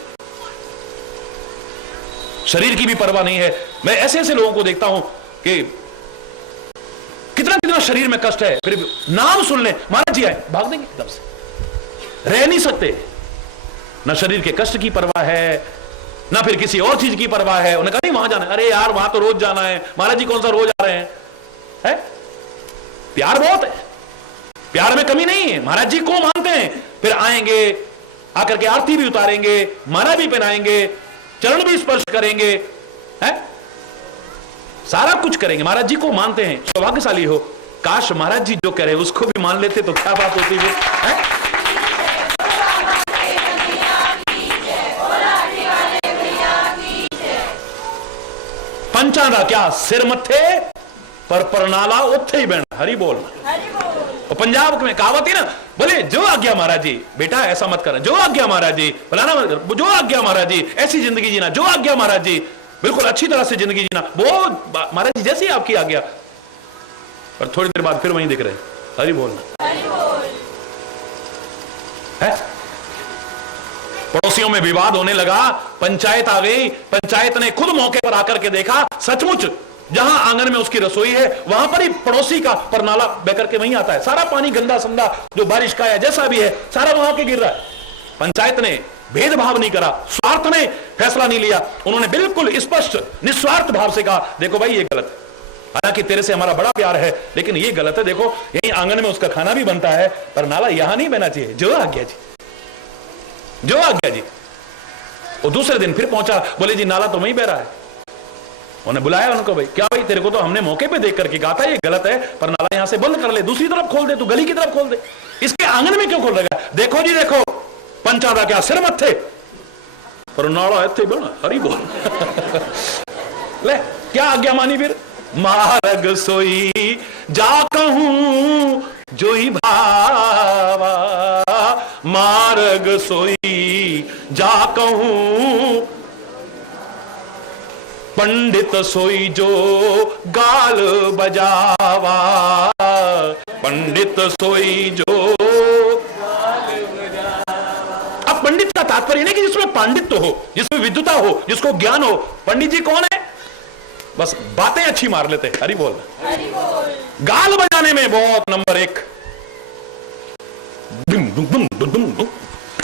शरीर की भी परवाह नहीं है। मैं ऐसे ऐसे लोगों को देखता हूं कि कितना कितना शरीर में कष्ट है, फिर नाम सुन ले महाराज जी आए, भाग देंगे एकदम से, रह नहीं सकते। ना शरीर के कष्ट की परवाह है, ना फिर किसी और चीज की परवाह है। उन्होंने कहा नहीं वहां जाना है, अरे यार वहां तो रोज जाना है, महाराज जी कौन सा रोज आ रहे हैं, है? प्यार बहुत है, प्यार में कमी नहीं है। महाराज जी को मानते हैं, फिर आएंगे, आकर के आरती भी उतारेंगे, माला भी पहनाएंगे, चरण भी स्पर्श करेंगे, है? सारा कुछ करेंगे। महाराज जी को मानते हैं, सौभाग्यशाली हो। काश महाराज जी जो कह रहे हैं उसको भी मान लेते तो क्या बात होती है? पंचादा क्या सिर मत्थे पर परनाला उत्थे ही बहना। हरि बोल। और पंजाब में कहावत है ना, बोले जो आज्ञा महाराज जी, बेटा ऐसा मत करना, जो आज्ञा महाराज जी, फलाना मत कर, जो आज्ञा महाराज जी, ऐसी जिंदगी जीना, जो आज्ञा महाराज जी, बिल्कुल अच्छी तरह से जिंदगी जीना, वो महाराज जी जैसी आपकी आज्ञा। पर थोड़ी देर बाद फिर वहीं दिख रहे। हरि बोल है। पड़ोसियों में विवाद होने लगा, पंचायत आ गई, पंचायत ने खुद मौके पर आकर के देखा, सचमुच जहां आंगन में उसकी रसोई है वहां पर ही पड़ोसी का परनाला बहकर के वहीं आता है। सारा पानी गंदा संदा जो बारिश का है जैसा भी है सारा वहां के गिर रहा है। पंचायत ने भेदभाव नहीं करा, स्वार्थ में फैसला नहीं लिया, उन्होंने बिल्कुल स्पष्ट निस्वार्थ भाव से कहा देखो भाई ये गलत है, हालांकि तेरे से हमारा बड़ा प्यार है लेकिन ये गलत है। देखो यही आंगन में उसका खाना भी बनता है, पर नाला यहां नहीं बहना चाहिए। जो आज्ञा जी, जो आज्ञा जी। वो दूसरे दिन फिर पहुंचा, बोले जी नाला तो वहीं बह रहा है। उन्हें बुलाया उनको, भाई क्या भाई तेरे को तो हमने मौके पे देख करके कहा था ये गलत है, पर नाला यहां से बंद कर ले, दूसरी तरफ खोल दे, तू गली की तरफ खोल दे, इसके आंगन में क्यों खोल रहा है? देखो जी देखो, पंचादा क्या सिर मत्थे पर नाला इत्थे बना। हरि बोल। ले क्या आज्ञा मानी फिर? मार्ग सोई जा कहूं जो ही भावा, मार्ग सोई जा कहूं, पंडित सोई जो गाल बजावा, पंडित सोई जो गाल बजावा। अब पंडित का तात्पर्य नहीं कि जिसमें पांडित्य हो, जिसमें विद्वता हो, जिसको ज्ञान हो। पंडित जी कौन है? बस बातें अच्छी मार लेते। हरि बोल। गाल बजाने में बहुत नंबर एक।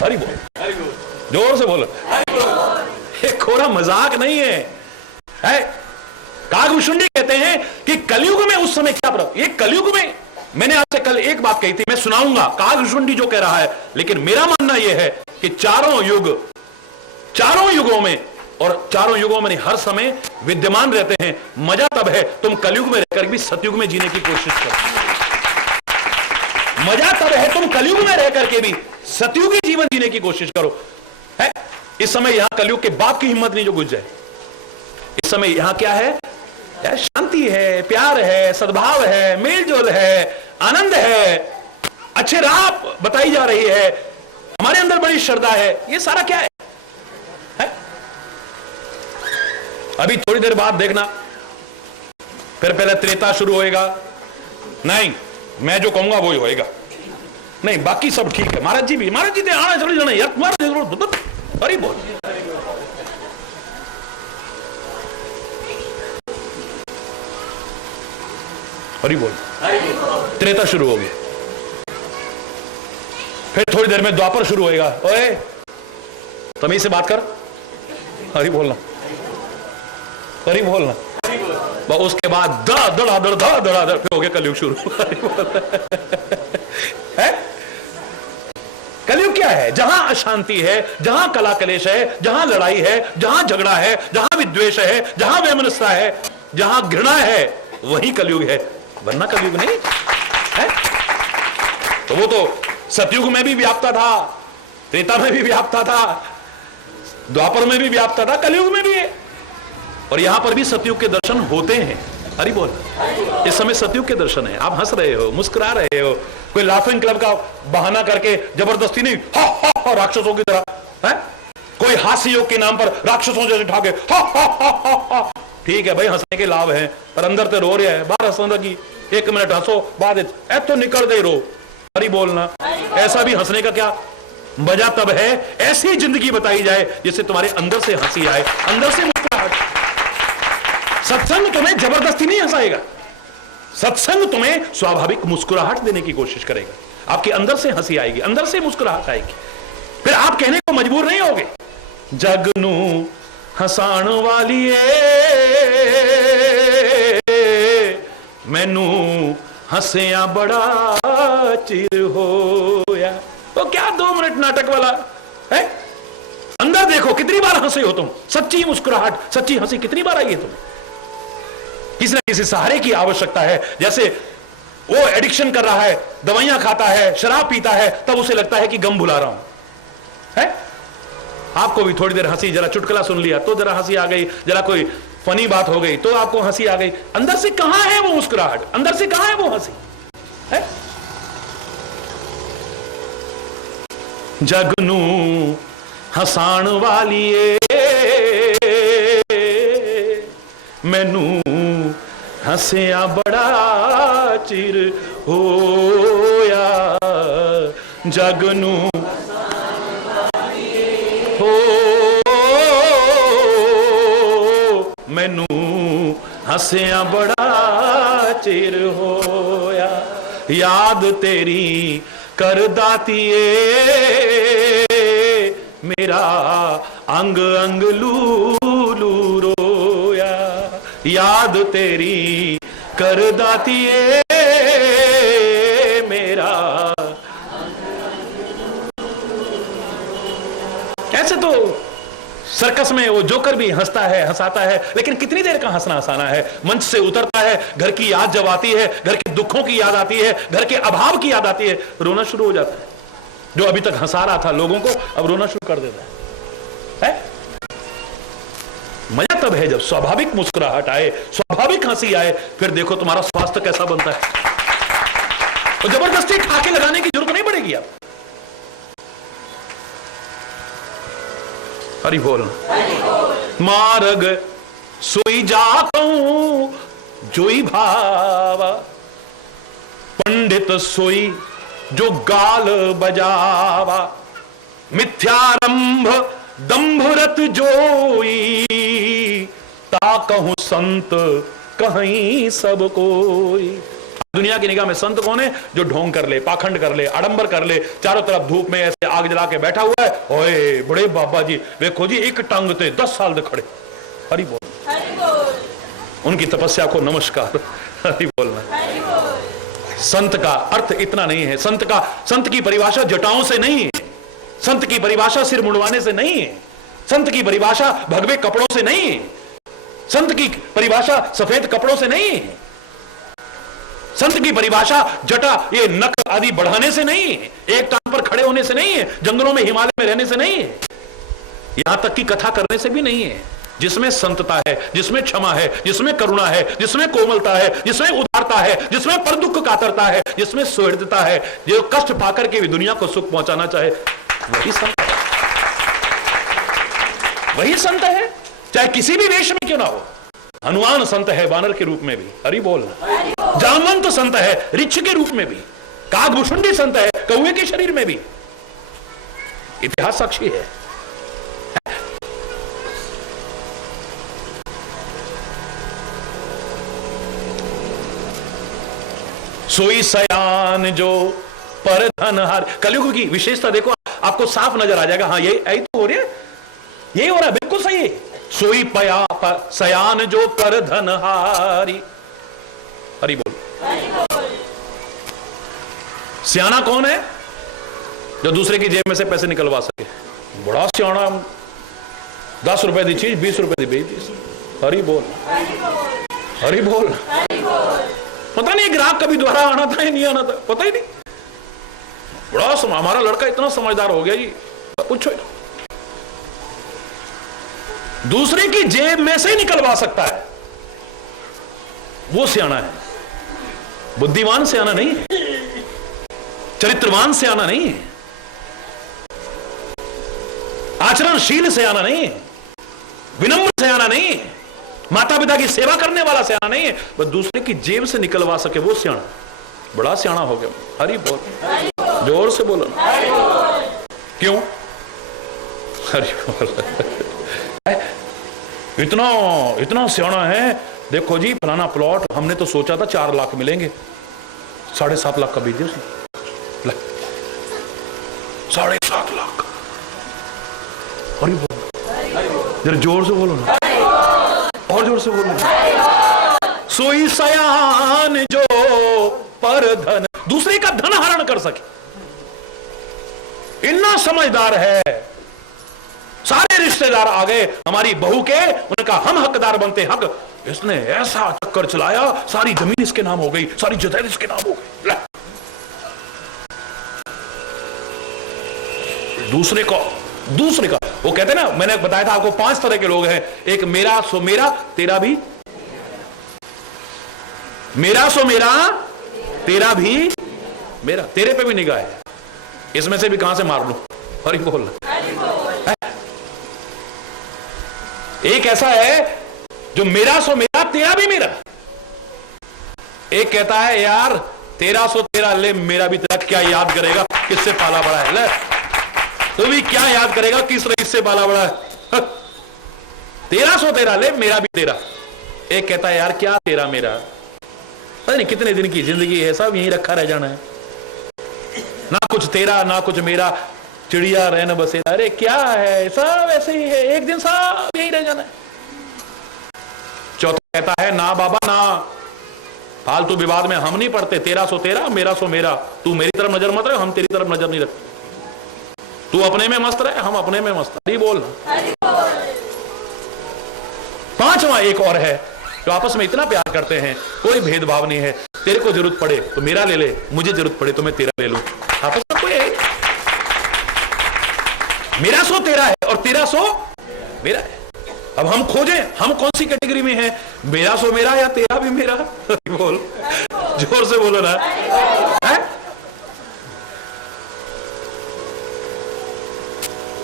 हरि बोल, जोर से बोलो। ये खोरा मजाक नहीं है। कागभूषुंडी कहते हैं कि कलयुग में उस समय क्या प्रभाव, ये कलयुग में, मैंने आपसे कल एक बात कही थी, मैं सुनाऊंगा कागभूषुंडी जो कह रहा है, लेकिन मेरा मानना यह है कि चारों युग, चारों युगों में, और चारों युगों में नहीं हर समय विद्यमान रहते हैं। मजा तब है तुम कलयुग में रहकर भी सतयुग में जीने की कोशिश करो। मजा तब है तुम कलयुग में रहकर के भी सतयुगी जीवन जीने की कोशिश करो। है इस समय यहां कलयुग के बाप की हिम्मत नहीं जो गुज जाए। इस समय यहां क्या है? शांति है, प्यार है, सद्भाव है, मेलजोल है, आनंद है, अच्छे राह बताई जा रही है, हमारे अंदर बड़ी श्रद्धा है। ये सारा क्या है? अभी थोड़ी देर बाद देखना, फिर पहले त्रेता शुरू होएगा। नहीं, मैं जो कहूंगा वही होएगा। नहीं, बाकी सब ठीक है। महाराज जी भी, महाराज जी आना चलो जाना यार, तुम्हारा जरूर। हरि बोल। हरि बोल। त्रेता शुरू हो गया, फिर थोड़ी देर में द्वापर शुरू होएगा, ओए तमीज से बात कर, हरी बोलना, हरी बोलना। उसके बाद फिर हो गया कलयुग शुरू। है कलयुग क्या है? जहां अशांति है, जहां कला कलेश है, जहां लड़ाई है, जहां झगड़ा है, जहां विद्वेष है, जहां वैमनस्यता है, जहां घृणा है, वही कलयुग है, वरना कलयुग नहीं है। तो वो तो सतयुग में भी व्याप्ता था, त्रेता में भी व्याप्ता था, द्वापर में भी व्याप्ता था, कलयुग में भी है। और यहां पर भी सतयुग के दर्शन होते हैं। हरि बोल। इस समय सतयुग के दर्शन है। आप हंस रहे हो, मुस्कुरा रहे हो, कोई लाफिंग क्लब का बहाना करके जबरदस्ती नहीं, हा हा हा राक्षसों की तरह है, कोई हास्य योग के नाम पर राक्षसों जैसे ठाके हा हा हा हा हा। ठीक है भाई, हंसने के लाभ है, पर अंदर तो रो रहा है। बाहर हंसने लगी, 1 मिनट हंसो, बाद तो निकल दे रो। हरि बोलना। ऐसा भी हंसने का क्या मजा तब है, ऐसी जिंदगी बताई जाए जिससे तुम्हारे अंदर से हंसी आए, अंदर से मुस्कुराहट। सत्संग तुम्हें जबरदस्ती नहीं हंसाएगा, सत्संग तुम्हें स्वाभाविक मुस्कुराहट देने की कोशिश करेगा। आपके अंदर से हंसी आएगी, अंदर से मुस्कुराहट आएगी, फिर आप कहने को मजबूर नहीं होगे, जगनू हसाण वालिए मैनू हंसिया बड़ा चिर होया। तो क्या 2 मिनट नाटक वाला है? अंदर देखो कितनी बार हंसे हो तुम, सच्ची मुस्कुराहट, सच्ची हंसी कितनी बार आई है तुम। किसी न किसी सहारे की आवश्यकता है। जैसे वो एडिक्शन कर रहा है, दवाइयां खाता है, शराब पीता है, तब उसे लगता है कि गम भुला रहा हूं, है? आपको भी थोड़ी देर हंसी, जरा चुटकुला सुन लिया तो जरा हंसी आ गई, जरा कोई फनी बात हो गई तो आपको हंसी आ गई। अंदर से कहां है वो मुस्कुराहट, अंदर से कहां है वो हंसी, है? जगनू हसाण वालिए मैनू हंसिया बड़ा चिर होया। जगनू हो मैनू हंसिया बड़ा चिर होया। याद तेरी कर दातिए मेरा अंग अंग लू लू रोया। याद तेरी कर दातिए मेरा। ऐसे तो सर्कस में वो जोकर भी हंसता है, हंसाता है, लेकिन कितनी देर का हंसना हंसाना है। मंच से उतरता है, घर की याद जब आती है, घर के दुखों की याद आती है, घर के अभाव की याद आती है, रोना शुरू हो जाता है। जो अभी तक हंसा रहा था लोगों को, अब रोना शुरू कर देता है? मजा तब है जब स्वाभाविक मुस्कुराहट आए, स्वाभाविक हंसी आए, फिर देखो तुम्हारा स्वास्थ्य कैसा बनता है। तो जबरदस्ती ठाके लगाने की जरूरत नहीं पड़ेगी। आप हरि बोल। मार्ग सोई जाता हूं जोई भावा, पंडित सोई जो गाल बजावा। मिथ्यारंभ दंभरत जोई, ता कहूं संत कहीं सब कोई। दुनिया की निगाह में संत कौन है? जो ढोंग कर ले, पाखंड कर ले, आडंबर कर ले, चारों तरफ धूप में ऐसे आग जला के बैठा हुआ है। ओए बड़े बाबा जी देखो जी, एक टांग ते 10 साल दे खड़े। हरि बोल, हरि बोल। उनकी तपस्या को नमस्कार। हरि बोलना। संत का अर्थ इतना नहीं है। संत की परिभाषा जटाओं से नहीं है, संत की परिभाषा सिर मुंडवाने से नहीं है, संत की परिभाषा भगवे कपड़ों से नहीं है, संत की परिभाषा सफेद कपड़ों से नहीं है, संत की परिभाषा जटा ये नख आदि बढ़ाने से नहीं है, एक टांग पर खड़े होने से नहीं है, जंगलों में हिमालय में रहने से नहीं है, यहां तक कि कथा करने से भी नहीं है। जिसमें संतता है, जिसमें क्षमा है, जिसमें करुणा है, जिसमें कोमलता है, जिसमें उदारता है, जिसमें पर दुख कातरता है, जिसमें सुहृदता है, जो कष्ट पाकर के भी दुनिया को सुख पहुंचाना चाहे, वही संत है। वही संत है, चाहे किसी भी वेश में क्यों ना हो। हनुमान संत है वानर के रूप में भी। हरि बोल। जामवंत संत है ऋक्ष के रूप में भी। कागभूषुंडी संत है कौवे के शरीर में भी। इतिहास साक्षी है। सोई सयान जो पर धनहार। कलयुग की विशेषता देखो, आपको साफ नजर आ जाएगा। हाँ यही तो हो रहा है, यही हो रहा है, बिल्कुल सही है। सोई पया सयान जो पर धनहारी। हरि बोल। सियाना कौन है? जो दूसरे की जेब में से पैसे निकलवा सके। बड़ा सियाना, 10 रुपए दी चीज 20 रुपए दी बेच। हरि बोल, हरि बोल। पता नहीं ग्राहक कभी दोबारा आना था या नहीं आना था, पता ही नहीं। बड़ा हमारा लड़का इतना समझदार हो गया जी, पूछो। दूसरे की जेब में से निकलवा सकता है, वो सियाना है। बुद्धिमान सियाना नहीं है, चरित्रवान सियाना नहीं है, आचरणशील सियाना नहीं है, विनम्र सियाना नहीं है, माता पिता की सेवा करने वाला सियाना नहीं है। बस दूसरे की जेब से निकलवा सके वो सियाना, बड़ा सियाना हो गया। हरि बोल, जोर से बोलो। क्यों? हरि बोल। इतना इतना सियाना है। देखो जी फलाना प्लॉट हमने तो सोचा था 4 लाख मिलेंगे, 7.5 लाख का बीत दिया उसने। 7.5 लाख। हरि बोल, जरा जोर से बोलो ना, और जोर से बोलो। सोई सयान जो पर धन, दूसरे का धन हरण कर सके, इतना समझदार है। सारे रिश्तेदार आ गए हमारी बहू के, उनका हम हकदार बनते हक। इसने ऐसा चक्कर चलाया, सारी जमीन इसके नाम हो गई, सारी जायदाद इसके नाम हो गई। दूसरे का वो कहते हैं ना, मैंने बताया था आपको 5 तरह के लोग हैं। एक मेरा सो मेरा, तेरा भी मेरा सो मेरा, तेरा भी मेरा। तेरे पे भी निगाह है, इसमें से भी कहां से मार लूं। हरि बोल। एक ऐसा है जो मेरा सो मेरा, तेरा भी मेरा। एक कहता है यार तेरा सो तेरा ले, मेरा भी तेरा। क्या याद करेगा किससे पाला बड़ा है? ले तो भी क्या याद करेगा किस रईस से पाला बड़ा है? तेरा सो तेरा ले, मेरा भी तेरा। एक कहता है यार क्या तेरा मेरा, पता नहीं कितने दिन की जिंदगी है, सब यहीं रखा रह जाना है। ना कुछ तेरा ना कुछ मेरा, चिड़िया रहना बसेरा। अरे क्या है, सब ऐसे ही है, एक दिन सब यही रह जाना है। चौथा कहता है ना बाबा ना, फालतू विवाद में हम नहीं पड़ते। तेरा सो तेरा, मेरा सो मेरा। तू मेरी तरफ नजर मत रहे, हम तेरी तरफ नजर नहीं रखते। तू अपने में मस्त रहे, हम अपने में मस्त। हरि बोल। पांचवा एक और है जो आपस में इतना प्यार करते हैं, कोई भेदभाव नहीं है। तेरे को जरूरत पड़े तो मेरा ले ले, मुझे जरूरत पड़े तो मैं तेरा ले लूं। आपस में कोई है, मेरा सो तेरा है और तेरा सो मेरा है। अब हम खोजें हम कौन सी कैटेगरी में हैं, मेरा सो मेरा या तेरा भी मेरा। बोल, जोर से बोलो ना। है?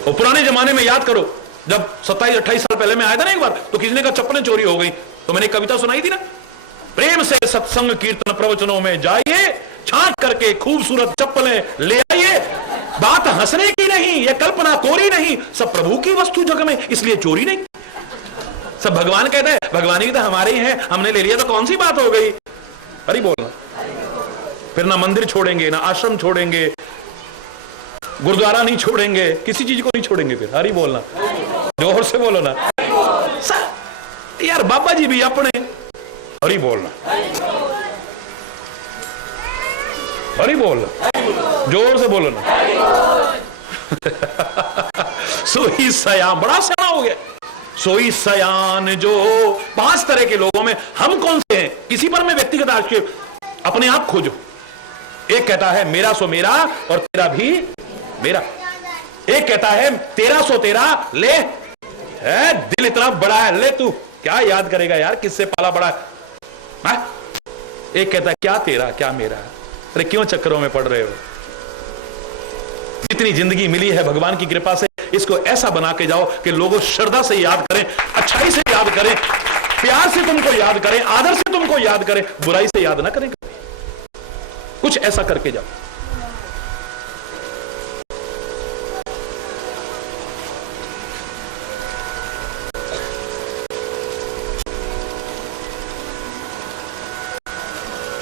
और पुराने जमाने में याद करो, जब 27-28 साल पहले मैं आया था ना एक बार, तो किसी ने कहा चप्पलें चोरी हो गई, तो मैंने कविता सुनाई थी ना, प्रेम से सत्संग कीर्तन प्रवचनों में जाइए, छांट करके खूबसूरत चप्पलें ले आइए। बात हंसने की नहीं, यह कल्पना कोरी नहीं, सब प्रभु की वस्तु जग में, इसलिए चोरी नहीं। सब भगवान कहते हैं, भगवान की तो हमारे ही है, हमने ले लिया तो कौन सी बात हो गई। अरे बोलना। फिर ना मंदिर छोड़ेंगे, ना आश्रम छोड़ेंगे, गुरुद्वारा नहीं छोड़ेंगे, किसी चीज को नहीं छोड़ेंगे। फिर हरि बोलना, जोर से बोलो ना। यार बाबा जी भी अपने। हरि बोलना, हरि बोलना, जोर से बोलो ना। सोई सयान, बड़ा सयाना हो गया। सोई सयान जो, 5 तरह के लोगों में हम कौन से हैं, किसी पर मैं व्यक्तिगत आज के अपने आप खोजो। एक कहता है मेरा सो मेरा और तेरा भी मेरा। एक कहता है तेरा सो तेरा ले, है दिल इतना बड़ा है, ले तू क्या याद करेगा यार किससे पाला बड़ा है। एक कहता है क्या तेरा क्या मेरा। अरे क्यों चक्करों में पड़ रहे हो। जितनी जिंदगी मिली है भगवान की कृपा से, इसको ऐसा बना के जाओ कि लोगों श्रद्धा से याद करें, अच्छाई से याद करें, प्यार से तुमको याद करें, आदर से तुमको याद करें, बुराई से याद ना करें। कुछ ऐसा करके जाओ।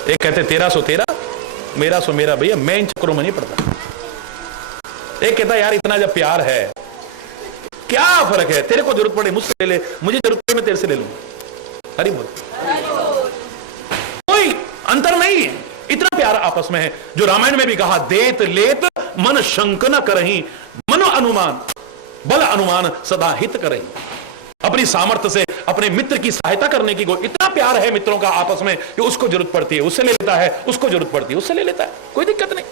एक कहते तेरा सो तेरा, मेरा सो मेरा भैया, मैं इन चक्करों में नहीं पड़ता। एक कहता यार इतना जब प्यार है क्या फर्क है, तेरे को जरूरत पड़े मुझसे ले ले, मुझे जरूरत पड़े मैं तेरे से ले लूंगा। हरि बोल। कोई अंतर नहीं है, इतना प्यार आपस में है। जो रामायण में भी कहा, देत लेत मन शंक न करही, मन अनुमान बल अनुमान सदा हित करही। अपनी सामर्थ्य से अपने मित्र की सहायता करने की इतना प्यार है मित्रों का आपस में कि उसको जरूरत पड़ती है उससे ले लेता है, उसको जरूरत पड़ती है उससे ले लेता है, कोई दिक्कत नहीं।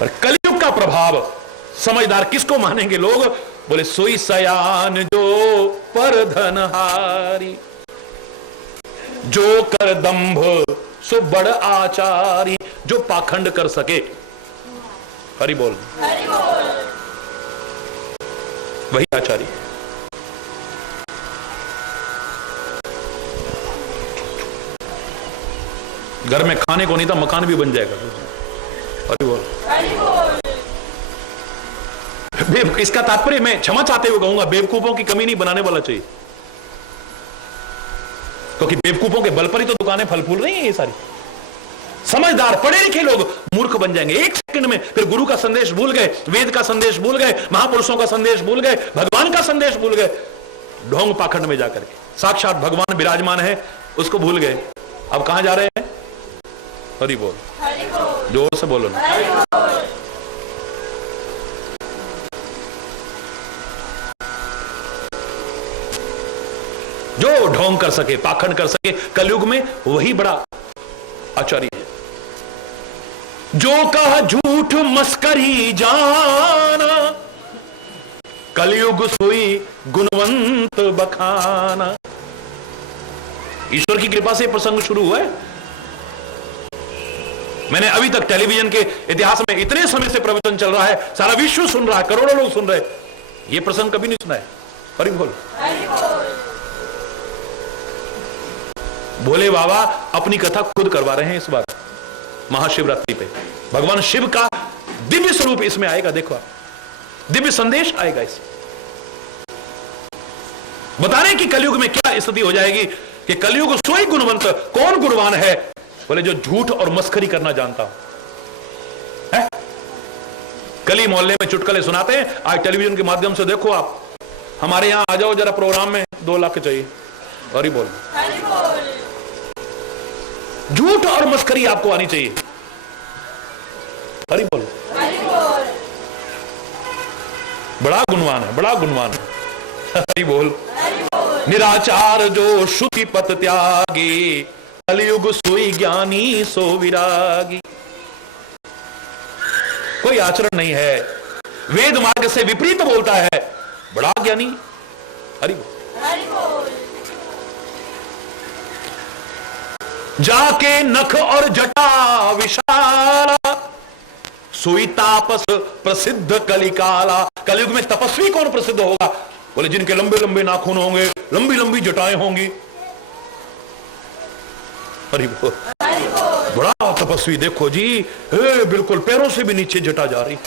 पर कलयुग का प्रभाव समझदार किसको मानेंगे लोग? बोले सोई सयान जो पर धनहारी, जो कर दंभ सो बड़ आचारी। जो पाखंड कर सके, हरि बोल, वही आचारी। घर में खाने को नहीं था, मकान भी बन जाएगा। हरि बोल। इसका तात्पर्य मैं क्षमा चाहते हुए कहूंगा, बेवकूफों की कमी नहीं बनाने वाला चाहिए, क्योंकि बेवकूफों के बल पर ही तो दुकानें फल फूल रही हैं ये सारी। समझदार पढ़े लिखे लोग मूर्ख बन जाएंगे एक सेकंड में, फिर गुरु का संदेश भूल गए, वेद का संदेश भूल गए, महापुरुषों का संदेश भूल गए, भगवान का संदेश भूल गए। ढोंग पाखंड में जाकर के साक्षात भगवान विराजमान है उसको भूल गए। अब कहां जा रहे हैं? हरि बोल, जोर से बोलो ना। जो ढोंग कर सके, पाखंड कर सके कलयुग में, वही बड़ा आचार्य है। जो कहा झूठ मस्करी जाना, कलयुग सोई गुणवंत बखाना। ईश्वर की कृपा से प्रसंग शुरू हुआ है। मैंने अभी तक टेलीविजन के इतिहास में इतने समय से प्रवचन चल रहा है, सारा विश्व सुन रहा है, करोड़ों लोग सुन रहे हैं, यह प्रसंग कभी नहीं सुना है। हरि बोल। भोले बाबा अपनी कथा खुद करवा रहे हैं इस बार महाशिवरात्रि पे। भगवान शिव का दिव्य स्वरूप इसमें आएगा, देखो आप, दिव्य संदेश आएगा इसमें। बता रहे हैं कि कलयुग में क्या स्थिति हो जाएगी कि कलयुग सोई गुणवंत। कौन गुणवान है? बोले जो झूठ और मस्करी करना जानता है। गली मोहल्ले में चुटकुले सुनाते हैं, आज टेलीविजन के माध्यम से देखो आप। हमारे यहां आ जाओ जरा प्रोग्राम में, 2 लाख चाहिए। हरि बोल। झूठ और मस्करी आपको आनी चाहिए। हरि बोल। बड़ा गुणवान है, बड़ा गुणवान है। हरि बोल। निराचार जो श्रुति पत त्यागी, कलयुग सोई ज्ञानी सो विरागी। कोई आचरण नहीं है, वेद मार्ग से विपरीत बोलता है, बड़ा ज्ञानी। हरि बोल। जाके नख और जटा विशाला, सोई तापस प्रसिद्ध कलिकाला। कलयुग में तपस्वी कौन प्रसिद्ध होगा? बोले जिनके लंबे लंबे नाखून होंगे, लंबी लंबी जटाएं होंगी। हरि बोल। बड़ा तपस्वी देखो जी, बिल्कुल पैरों से भी नीचे जटा जा रही।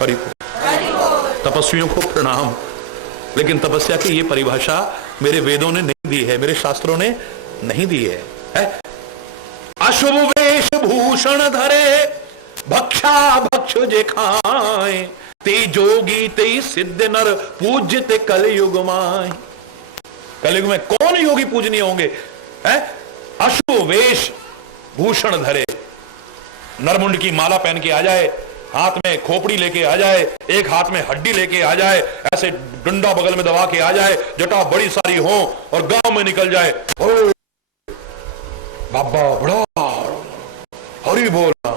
हरि बोल। तपस्वियों को प्रणाम। लेकिन तपस्या की ये परिभाषा मेरे वेदों ने नहीं दी है, मेरे शास्त्रों ने नहीं दी है। अशुभ वेश भूषण धरे, भक्षा भक्ष जे खाए, ते जोगी ते सिद्ध नर पूज्य ते कलयुग माय। कलयुग में कौन योगी पूजनीय होंगे? अशुभ वेश भूषण धरे, नरमुंड की माला पहन के आ जाए, हाथ में खोपड़ी लेके आ जाए, एक हाथ में हड्डी लेके आ जाए, ऐसे डंडा बगल में दबा के आ जाए, जटा बड़ी सारी हो और गांव में निकल जाए, बाबा बड़ा हरि बोलना,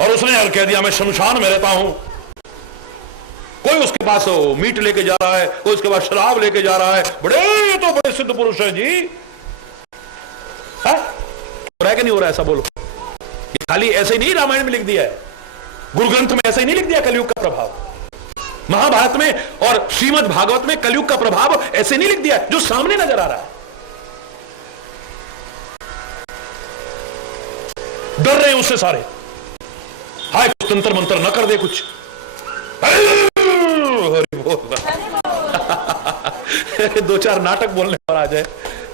और उसने यार कह दिया मैं शमशान में रहता हूं। कोई उसके पास मीट लेके जा रहा है, कोई उसके पास शराब लेके जा रहा है। बड़े तो बड़े सिद्ध पुरुष है जी। हो रहा है कि नहीं हो रहा है? ऐसा बोलो। ये खाली ऐसे ही नहीं रामायण में लिख दिया है, गुरु ग्रंथ में ऐसे ही नहीं लिख दिया कलयुग का प्रभाव। महाभारत में और श्रीमद् भागवत में कलयुग का प्रभाव ऐसे नहीं लिख दिया, जो सामने नजर आ रहा है। डर रहे हैं उससे सारे, हाय कुछ तंत्र मंत्र न कर दे कुछ। हरि बोल। दो चार नाटक बोलने पर आ जाए,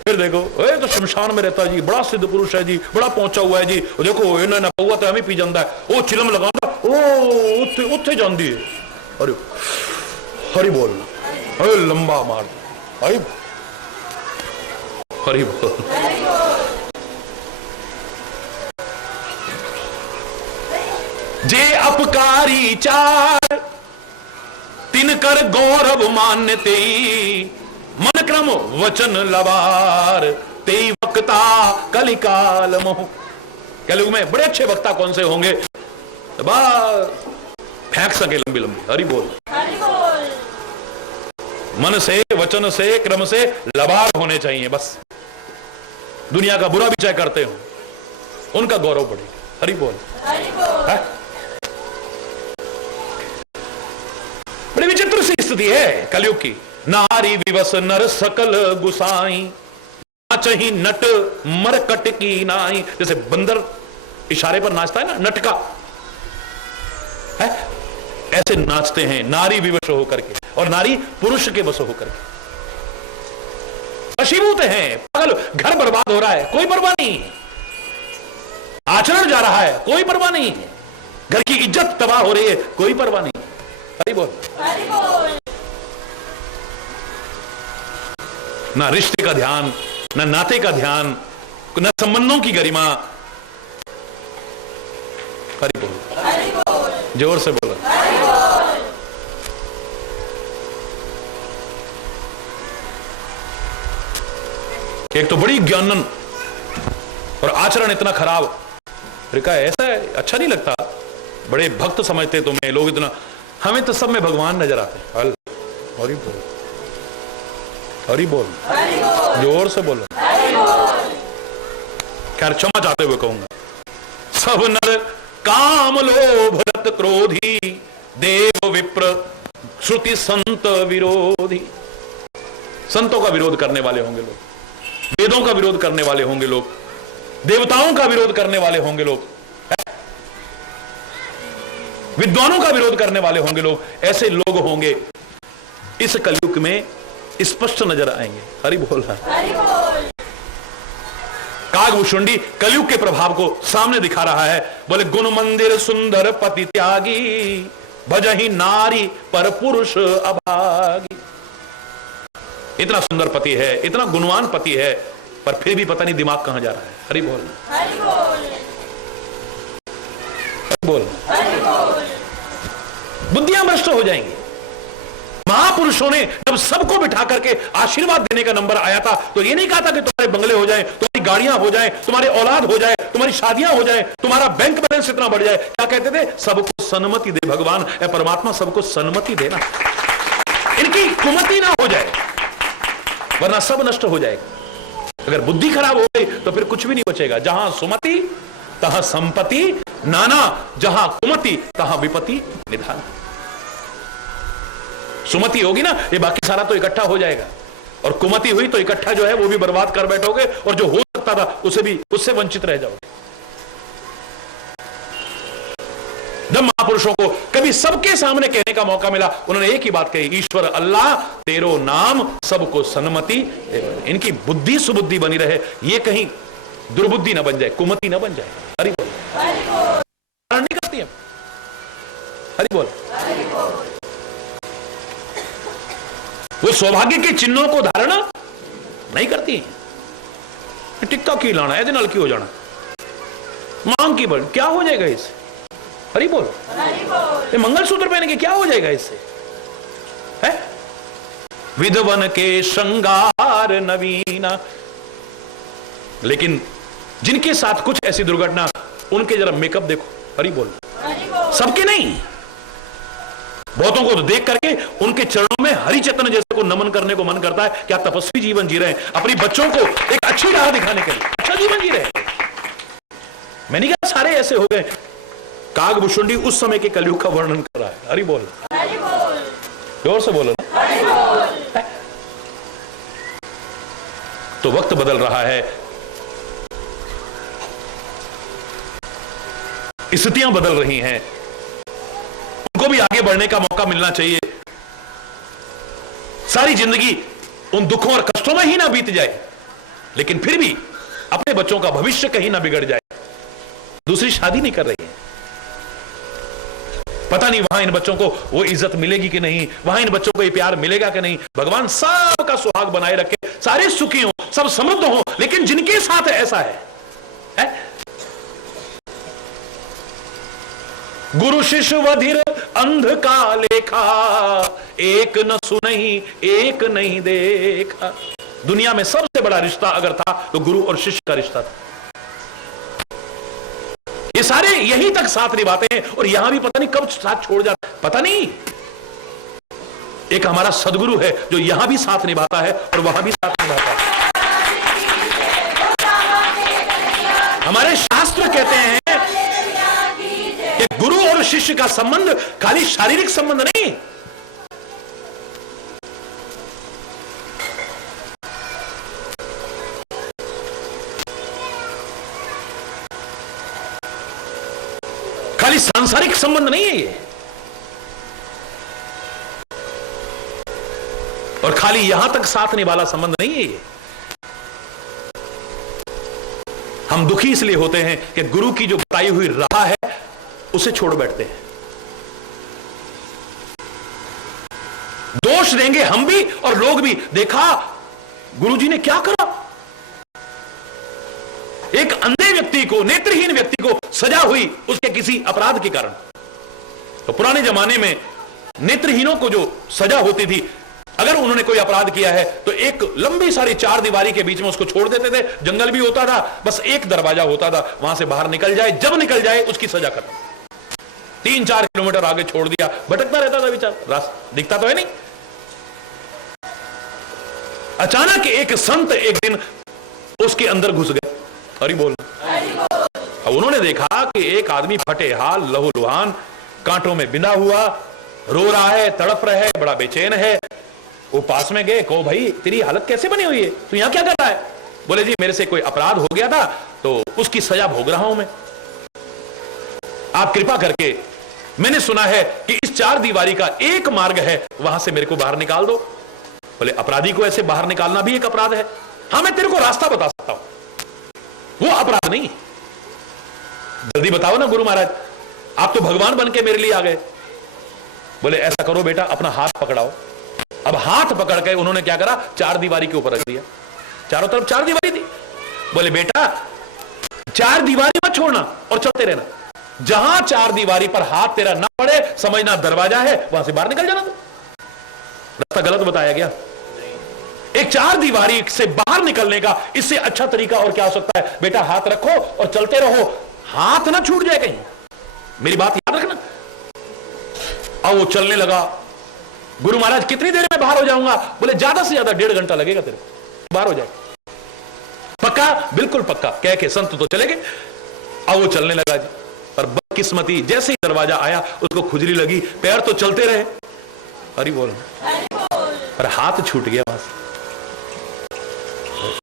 फिर देखो ए तो शमशान में रहता जी, बड़ा सिद्ध पुरुष है जी, बड़ा पहुंचा हुआ है जी, देखो इन्होंने पौआ तो हमें पी जाता है, वो चिलम लगाता ओ उत्थे जाती है। अरे हरि बोल, अरे लंबा मार, हरि हरि बोल। जे अपकारी चार तिन कर गौरव मान्यते, मन क्रम वचन लबार ते वक्ता कलिकाल मोह। कलयुग में बड़े अच्छे वक्ता कौन से होंगे? बस फेंक सके लंबी लंबी। हरि बोल, मन से वचन से क्रम से लबार होने चाहिए। बस दुनिया का बुरा भी चाहे करते हो, उनका गौरव बढ़ेगा। हरि बोल, है? बड़ी विचित्र सी स्थिति है कलयुग की। नारी विवश नर सकल गुसाई, नाचही नट मरकट की नाई। जैसे बंदर इशारे पर नाचता है ना, नटका है, ऐसे नाचते हैं नारी विवश होकर के, और नारी पुरुष के वश होकर के। वशीभूत हैं, पागल। घर बर्बाद हो रहा है, कोई परवाह नहीं। आचरण जा रहा है, कोई परवाह नहीं है। घर की इज्जत तबाह हो रही है, कोई परवाह नहीं। हरि बोल, हरि बोल। ना रिश्ते का ध्यान, ना नाते का ध्यान, ना संबंधों की गरिमा। हरि बोल, हरि बोल। जोर से बोलो, हरि बोल। एक तो बड़ी ज्ञानन और आचरण इतना खराब। फिर कहा ऐसा है, अच्छा नहीं लगता, बड़े भक्त समझते तुम्हें लोग इतना, हमें तो सब में भगवान नजर आते हैं। हरि बोल, हरि बोल, जोर से बोलो। खैर क्षमा चाहते हुए कहूंगा, सब नर काम लोभ रत क्रोधी, देव विप्र श्रुति संत विरोधी। संतों का विरोध करने वाले होंगे लोग, वेदों का विरोध करने वाले होंगे लोग, देवताओं का विरोध करने वाले होंगे लोग, विद्वानों का विरोध करने वाले होंगे लोग। ऐसे लोग होंगे इस कलयुग में, स्पष्ट नजर आएंगे। हरि बोल, हरि बोल। कागभूषुंडी कलयुग के प्रभाव को सामने दिखा रहा है। बोले गुण मंदिर सुंदर पति त्यागी, भजहि नारी पर पुरुष अभागी। इतना सुंदर पति है, इतना गुणवान पति है, पर फिर भी पता नहीं दिमाग कहां जा रहा है। हरि बोल, हरि बोल, हरि बोल, हरि बोल। बुद्धियां भ्रष्ट हो जाएंगी। महापुरुषों ने जब सबको बिठा करके आशीर्वाद देने का नंबर आया था, तो ये नहीं कहा था कि तुम्हारे बंगले हो जाए, तुम्हारी गाड़ियां हो जाए, तुम्हारी औलाद हो जाए, तुम्हारी शादियां हो जाए, तुम्हारा बैंक बैलेंस इतना बढ़ जाए। क्या कहते थे? सबको सन्मति दे भगवान, ए परमात्मा सबको सन्मति देना, इनकी कुमति ना हो जाए, वरना सब नष्ट हो जाएगा। अगर बुद्धि खराब हो गई तो फिर कुछ भी नहीं बचेगा। जहां सुमति तहां संपत्ति नाना, जहां कुमति तहां विपत्ति निधान। सुमति होगी ना, ये बाकी सारा तो इकट्ठा हो जाएगा, और कुमति हुई तो इकट्ठा जो है वो भी बर्बाद कर बैठोगे, और जो हो सकता था उसे भी, उससे वंचित रह जाओगे। जब महापुरुषों को कभी सबके सामने कहने का मौका मिला, उन्होंने एक ही बात कही, ईश्वर अल्लाह तेरो नाम सबको सन्मति। इनकी बुद्धि सुबुद्धि बनी रहे, ये कहीं दुर्बुद्धि न बन जाए, कुमति न बन जाए। हरि बोल, नहीं करती है। हरि बोल, वो सौभाग्य के चिन्हों को धारण नहीं करती है। टिक्का की लाना है, नाल की हो जाना, मांग की बढ़, क्या हो जाएगा इससे? हरि बोल, ये मंगलसूत्र पहने के क्या हो जाएगा इससे? है विधवन के श्रृंगार नवीना। लेकिन जिनके साथ कुछ ऐसी दुर्घटना, उनके जरा मेकअप देखो। हरि बोल, सबके नहीं, बहुतों को तो देख करके उनके चरणों में हरि चेतन जैसे को नमन करने को मन करता है। क्या तपस्वी जीवन जी रहे हैं, अपनी बच्चों को एक अच्छी राह दिखाने के लिए अच्छा जीवन जी रहे हैं। मैंने कहा सारे ऐसे हो गए। कागभूषुंडी उस समय के कलयुग का वर्णन कर रहा है। हरि बोल, हरि बोल, जोर से बोलो ना, हरि बोल। तो वक्त बदल रहा है, स्थितियां बदल रही हैं, उनको भी आगे बढ़ने का मौका मिलना चाहिए। सारी जिंदगी उन दुखों और कष्टों में ही ना बीत जाए, लेकिन फिर भी अपने बच्चों का भविष्य कहीं ना बिगड़ जाए, दूसरी शादी नहीं कर रही है। पता नहीं वहां इन बच्चों को वो इज्जत मिलेगी कि नहीं, वहां इन बच्चों को ये प्यार मिलेगा कि नहीं। भगवान सबका सुहाग बनाए रखे, सारे सुखी हो, सब समृद्ध हो, लेकिन जिनके साथ ऐसा है? गुरु शिष्य वधिर अंध का लेखा, एक न सुनहि एक नहीं देखा। दुनिया में सबसे बड़ा रिश्ता अगर था तो गुरु और शिष्य का रिश्ता था। ये सारे यहीं तक साथ निभाते हैं और यहां भी पता नहीं कब साथ छोड़ जाते, पता नहीं। एक हमारा सदगुरु है जो यहां भी साथ निभाता है और वहां भी साथ निभाता है। हमारे शास्त्र कहते हैं कि गुरु और शिष्य का संबंध खाली शारीरिक संबंध नहीं, खाली सांसारिक संबंध नहीं है ये, और खाली यहां तक साथ निभाला संबंध नहीं है ये। हम दुखी इसलिए होते हैं कि गुरु की जो बताई हुई राह है उसे छोड़ बैठते हैं। दोष देंगे हम भी और लोग भी, देखा गुरुजी ने क्या करा। एक अंधे व्यक्ति को, नेत्रहीन व्यक्ति को सजा हुई उसके किसी अपराध के कारण। तो पुराने जमाने में नेत्रहीनों को जो सजा होती थी, अगर उन्होंने कोई अपराध किया है तो एक लंबी सारी चार दीवारी के बीच में उसको छोड़ देते थे। जंगल भी होता था, बस एक दरवाजा होता था, वहां से बाहर निकल जाए, जब निकल जाए उसकी सजा खत्म। 3-4 किलोमीटर आगे छोड़ दिया, भटकता रहता था बेचारा, रास्ता दिखता तो है नहीं। अचानक एक संत एक दिन उसके अंदर घुस गए। हरि बोल। अब उन्होंने देखा कि एक आदमी फटे हाल, लहूलुहान, कांटों में बिंधा हुआ, रो रहा है, तड़प रहा है, बड़ा बेचैन है। वो पास में गए, कहो भाई तेरी हालत कैसे बनी हुई है, तू यहां क्या कर रहा है? बोले जी मेरे से कोई अपराध हो गया था तो उसकी सजा भोग रहा हूं मैं। आप कृपा करके, मैंने सुना है कि इस चार दीवारी का एक मार्ग है, वहां से मेरे को बाहर निकाल दो। बोले अपराधी को ऐसे बाहर निकालना भी एक अपराध है? हाँ मैं तेरे को रास्ता बता सकता हूं, वो अपराध नहीं। जल्दी बताओ ना गुरु महाराज, आप तो भगवान बन के मेरे लिए आ गए। बोले ऐसा करो बेटा, अपना हाथ पकड़ाओ। अब हाथ पकड़ के उन्होंने क्या करा, चार दीवारी के ऊपर रख दिया, चारों तरफ चार दीवारी थी। बोले बेटा चार दीवारी मत छोड़ना और चलते रहना, जहां चार दीवारी पर हाथ तेरा ना पड़े समझना दरवाजा है, वहां से बाहर निकल जाना। तो रास्ता गलत बताया गया। एक चार दीवारी से बाहर निकलने का इससे अच्छा तरीका और क्या हो सकता है? बेटा हाथ रखो और चलते रहो, हाथ ना छूट जाए कहीं, मेरी बात याद रखना। अब वो चलने लगा। गुरु महाराज कितनी देर में बाहर हो जाऊंगा? बोले ज्यादा से ज्यादा 1.5 घंटा लगेगा तेरे को, बाहर हो जाए। पक्का? बिल्कुल पक्का कह के संत तो चले गए। अब वो चलने लगा जी, पर बदकिस्मती जैसे ही दरवाजा आया उसको खुजली लगी, पैर तो चलते रहे, हरि बोल, पर हाथ छूट गया वहां से।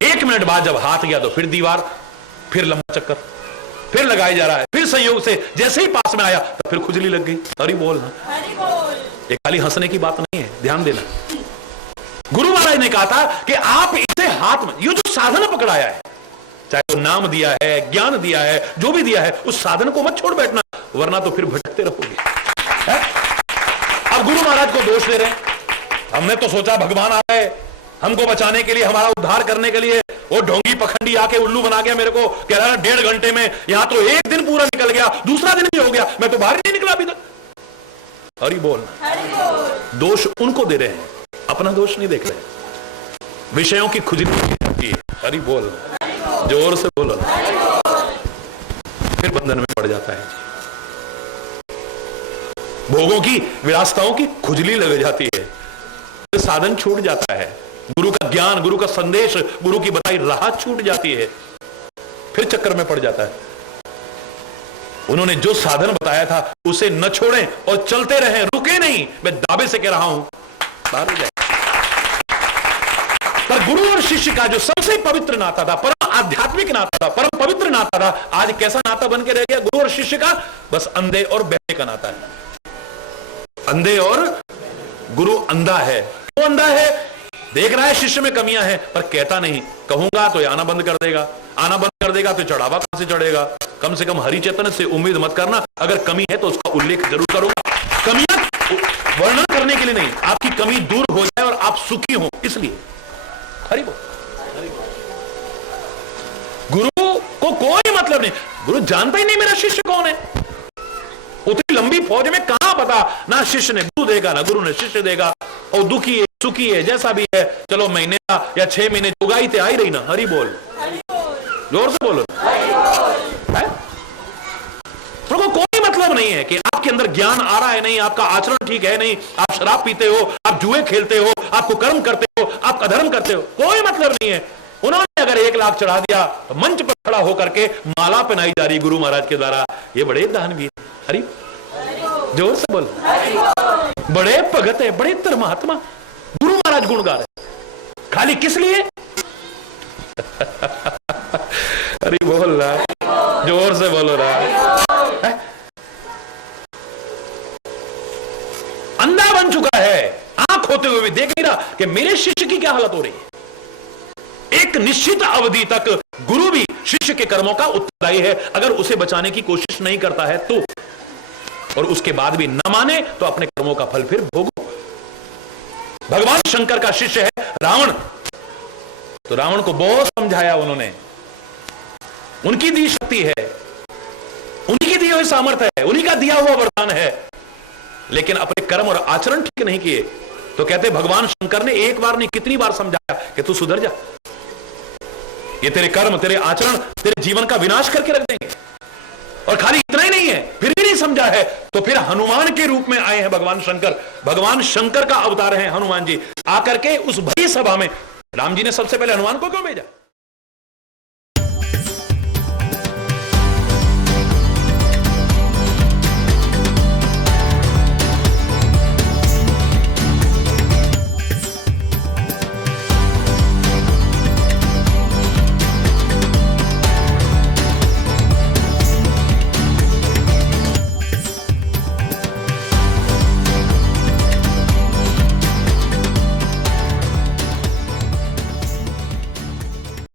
1 मिनट बाद जब हाथ गया तो फिर दीवार, फिर लंबा चक्कर, फिर लगाया जा रहा है, फिर संयोग से जैसे ही पास में आया तो फिर खुजली लग गई। हरि बोल। ये खाली हंसने की बात नहीं है, ध्यान देना। गुरु महाराज ने कहा था कि आप इसे हाथ में, ये जो साधन पकड़ाया है, चाहे वो नाम दिया है, ज्ञान दिया है, जो भी दिया है, उस साधन को मत छोड़ बैठना, वरना तो फिर भटकते रहोगे। अब गुरु महाराज को दोष दे रहे हैं। हमने तो सोचा भगवान आ गए हमको बचाने के लिए, हमारा उद्धार करने के लिए। वो ढोंगी पखंडी आके उल्लू बना गया मेरे को, कह रहा है 1.5 घंटे में, यहां तो 1 दिन पूरा निकल गया, दूसरा दिन भी हो गया, मैं तो बाहर ही नहीं निकला अभी तक। हरि बोल। दोष उनको दे रहे हैं, अपना दोष नहीं देख रहे। विषयों की खुजली। हरि बोल, जोर से बोलो, फिर बंधन में पड़ जाता है। भोगों की, विलासताओं की खुजली लग जाती है, फिर साधन छूट जाता है, गुरु का ज्ञान, गुरु का संदेश, गुरु की बताई राह छूट जाती है, फिर चक्कर में पड़ जाता है। उन्होंने जो साधन बताया था उसे न छोड़ें और चलते रहें, रुके नहीं। मैं दावे से कह रहा हूं, बाहर हो जाए। पर गुरु और शिष्य का जो सबसे पवित्र नाता था, परम आध्यात्मिक नाता था, परम पवित्र नाता था, आज कैसा नाता बन के रह गया गुरु और शिष्य का? बस अंधे और बहरे का नाता है। अंधे और गुरु अंधा है। क्यों अंधा है? देख रहा है शिष्य में कमियां हैं पर कहता नहीं, कहूंगा तो ये आना बंद कर देगा, आना बंद कर देगा तो चढ़ावा कहां से चढ़ेगा। कम से कम हरि चैतन्य से उम्मीद मत करना, अगर कमी है तो उसका उल्लेख जरूर करूंगा, कमियां वर्णन करने के लिए नहीं, आपकी कमी दूर हो जाए और आप सुखी हो इसलिए। हरि बोल। गुरु को कोई मतलब नहीं, गुरु जानता ही नहीं मेरा शिष्य कौन है। उतनी लंबी फौज में कहां पता, ना शिष्य ने गुरु देगा ना गुरु ने शिष्य देगा, और दुखी है सुखी है जैसा भी है, चलो महीने या 6 महीने जुगाई थे आई रही ना। हरि बोल, जोर से बोलो। को कोई मतलब नहीं है कि आपके अंदर ज्ञान आ रहा है नहीं, आपका आचरण ठीक है नहीं, आप शराब पीते हो, आप जुए खेलते हो, आप कुकर्म करते हो, आप अधर्म करते हो, कोई मतलब नहीं है। उन्होंने अगर 1 लाख चढ़ा दिया तो मंच पर खड़ा होकर के माला पहनाई जा रही गुरु महाराज के द्वारा, ये बड़े दानवीर। हरि जोर से बोल। बड़े भगत है, बड़े तर महात्मा, गुरु महाराज गुण गा रहे, खाली किस लिए? अरे बोल रहा, जोर से बोलो रहा। अंधा बन चुका है, आंख होते हुए भी देख नहीं रहा कि मेरे शिष्य की क्या हालत हो रही है। एक निश्चित अवधि तक गुरु भी शिष्य के कर्मों का उत्तरदायी है, अगर उसे बचाने की कोशिश नहीं करता है तो, और उसके बाद भी न माने तो अपने कर्मों का फल फिर भोगो। भगवान शंकर का शिष्य है रावण, तो रावण को बहुत समझाया उन्होंने, उनकी दी शक्ति है, उनकी दी हुई सामर्थ्य है, उन्हीं का दिया हुआ वरदान है, लेकिन अपने कर्म और आचरण ठीक नहीं किए तो कहते भगवान शंकर ने एक बार नहीं कितनी बार समझाया कि तू सुधर जा, ये तेरे कर्म तेरे आचरण तेरे जीवन का विनाश करके रख देंगे। और खाली इतना ही नहीं है, फिर भी नहीं समझा है तो फिर हनुमान के रूप में आए हैं भगवान शंकर, भगवान शंकर का अवतार है हनुमान जी, आकर के उस भरी सभा में। राम जी ने सबसे पहले हनुमान को क्यों भेजा?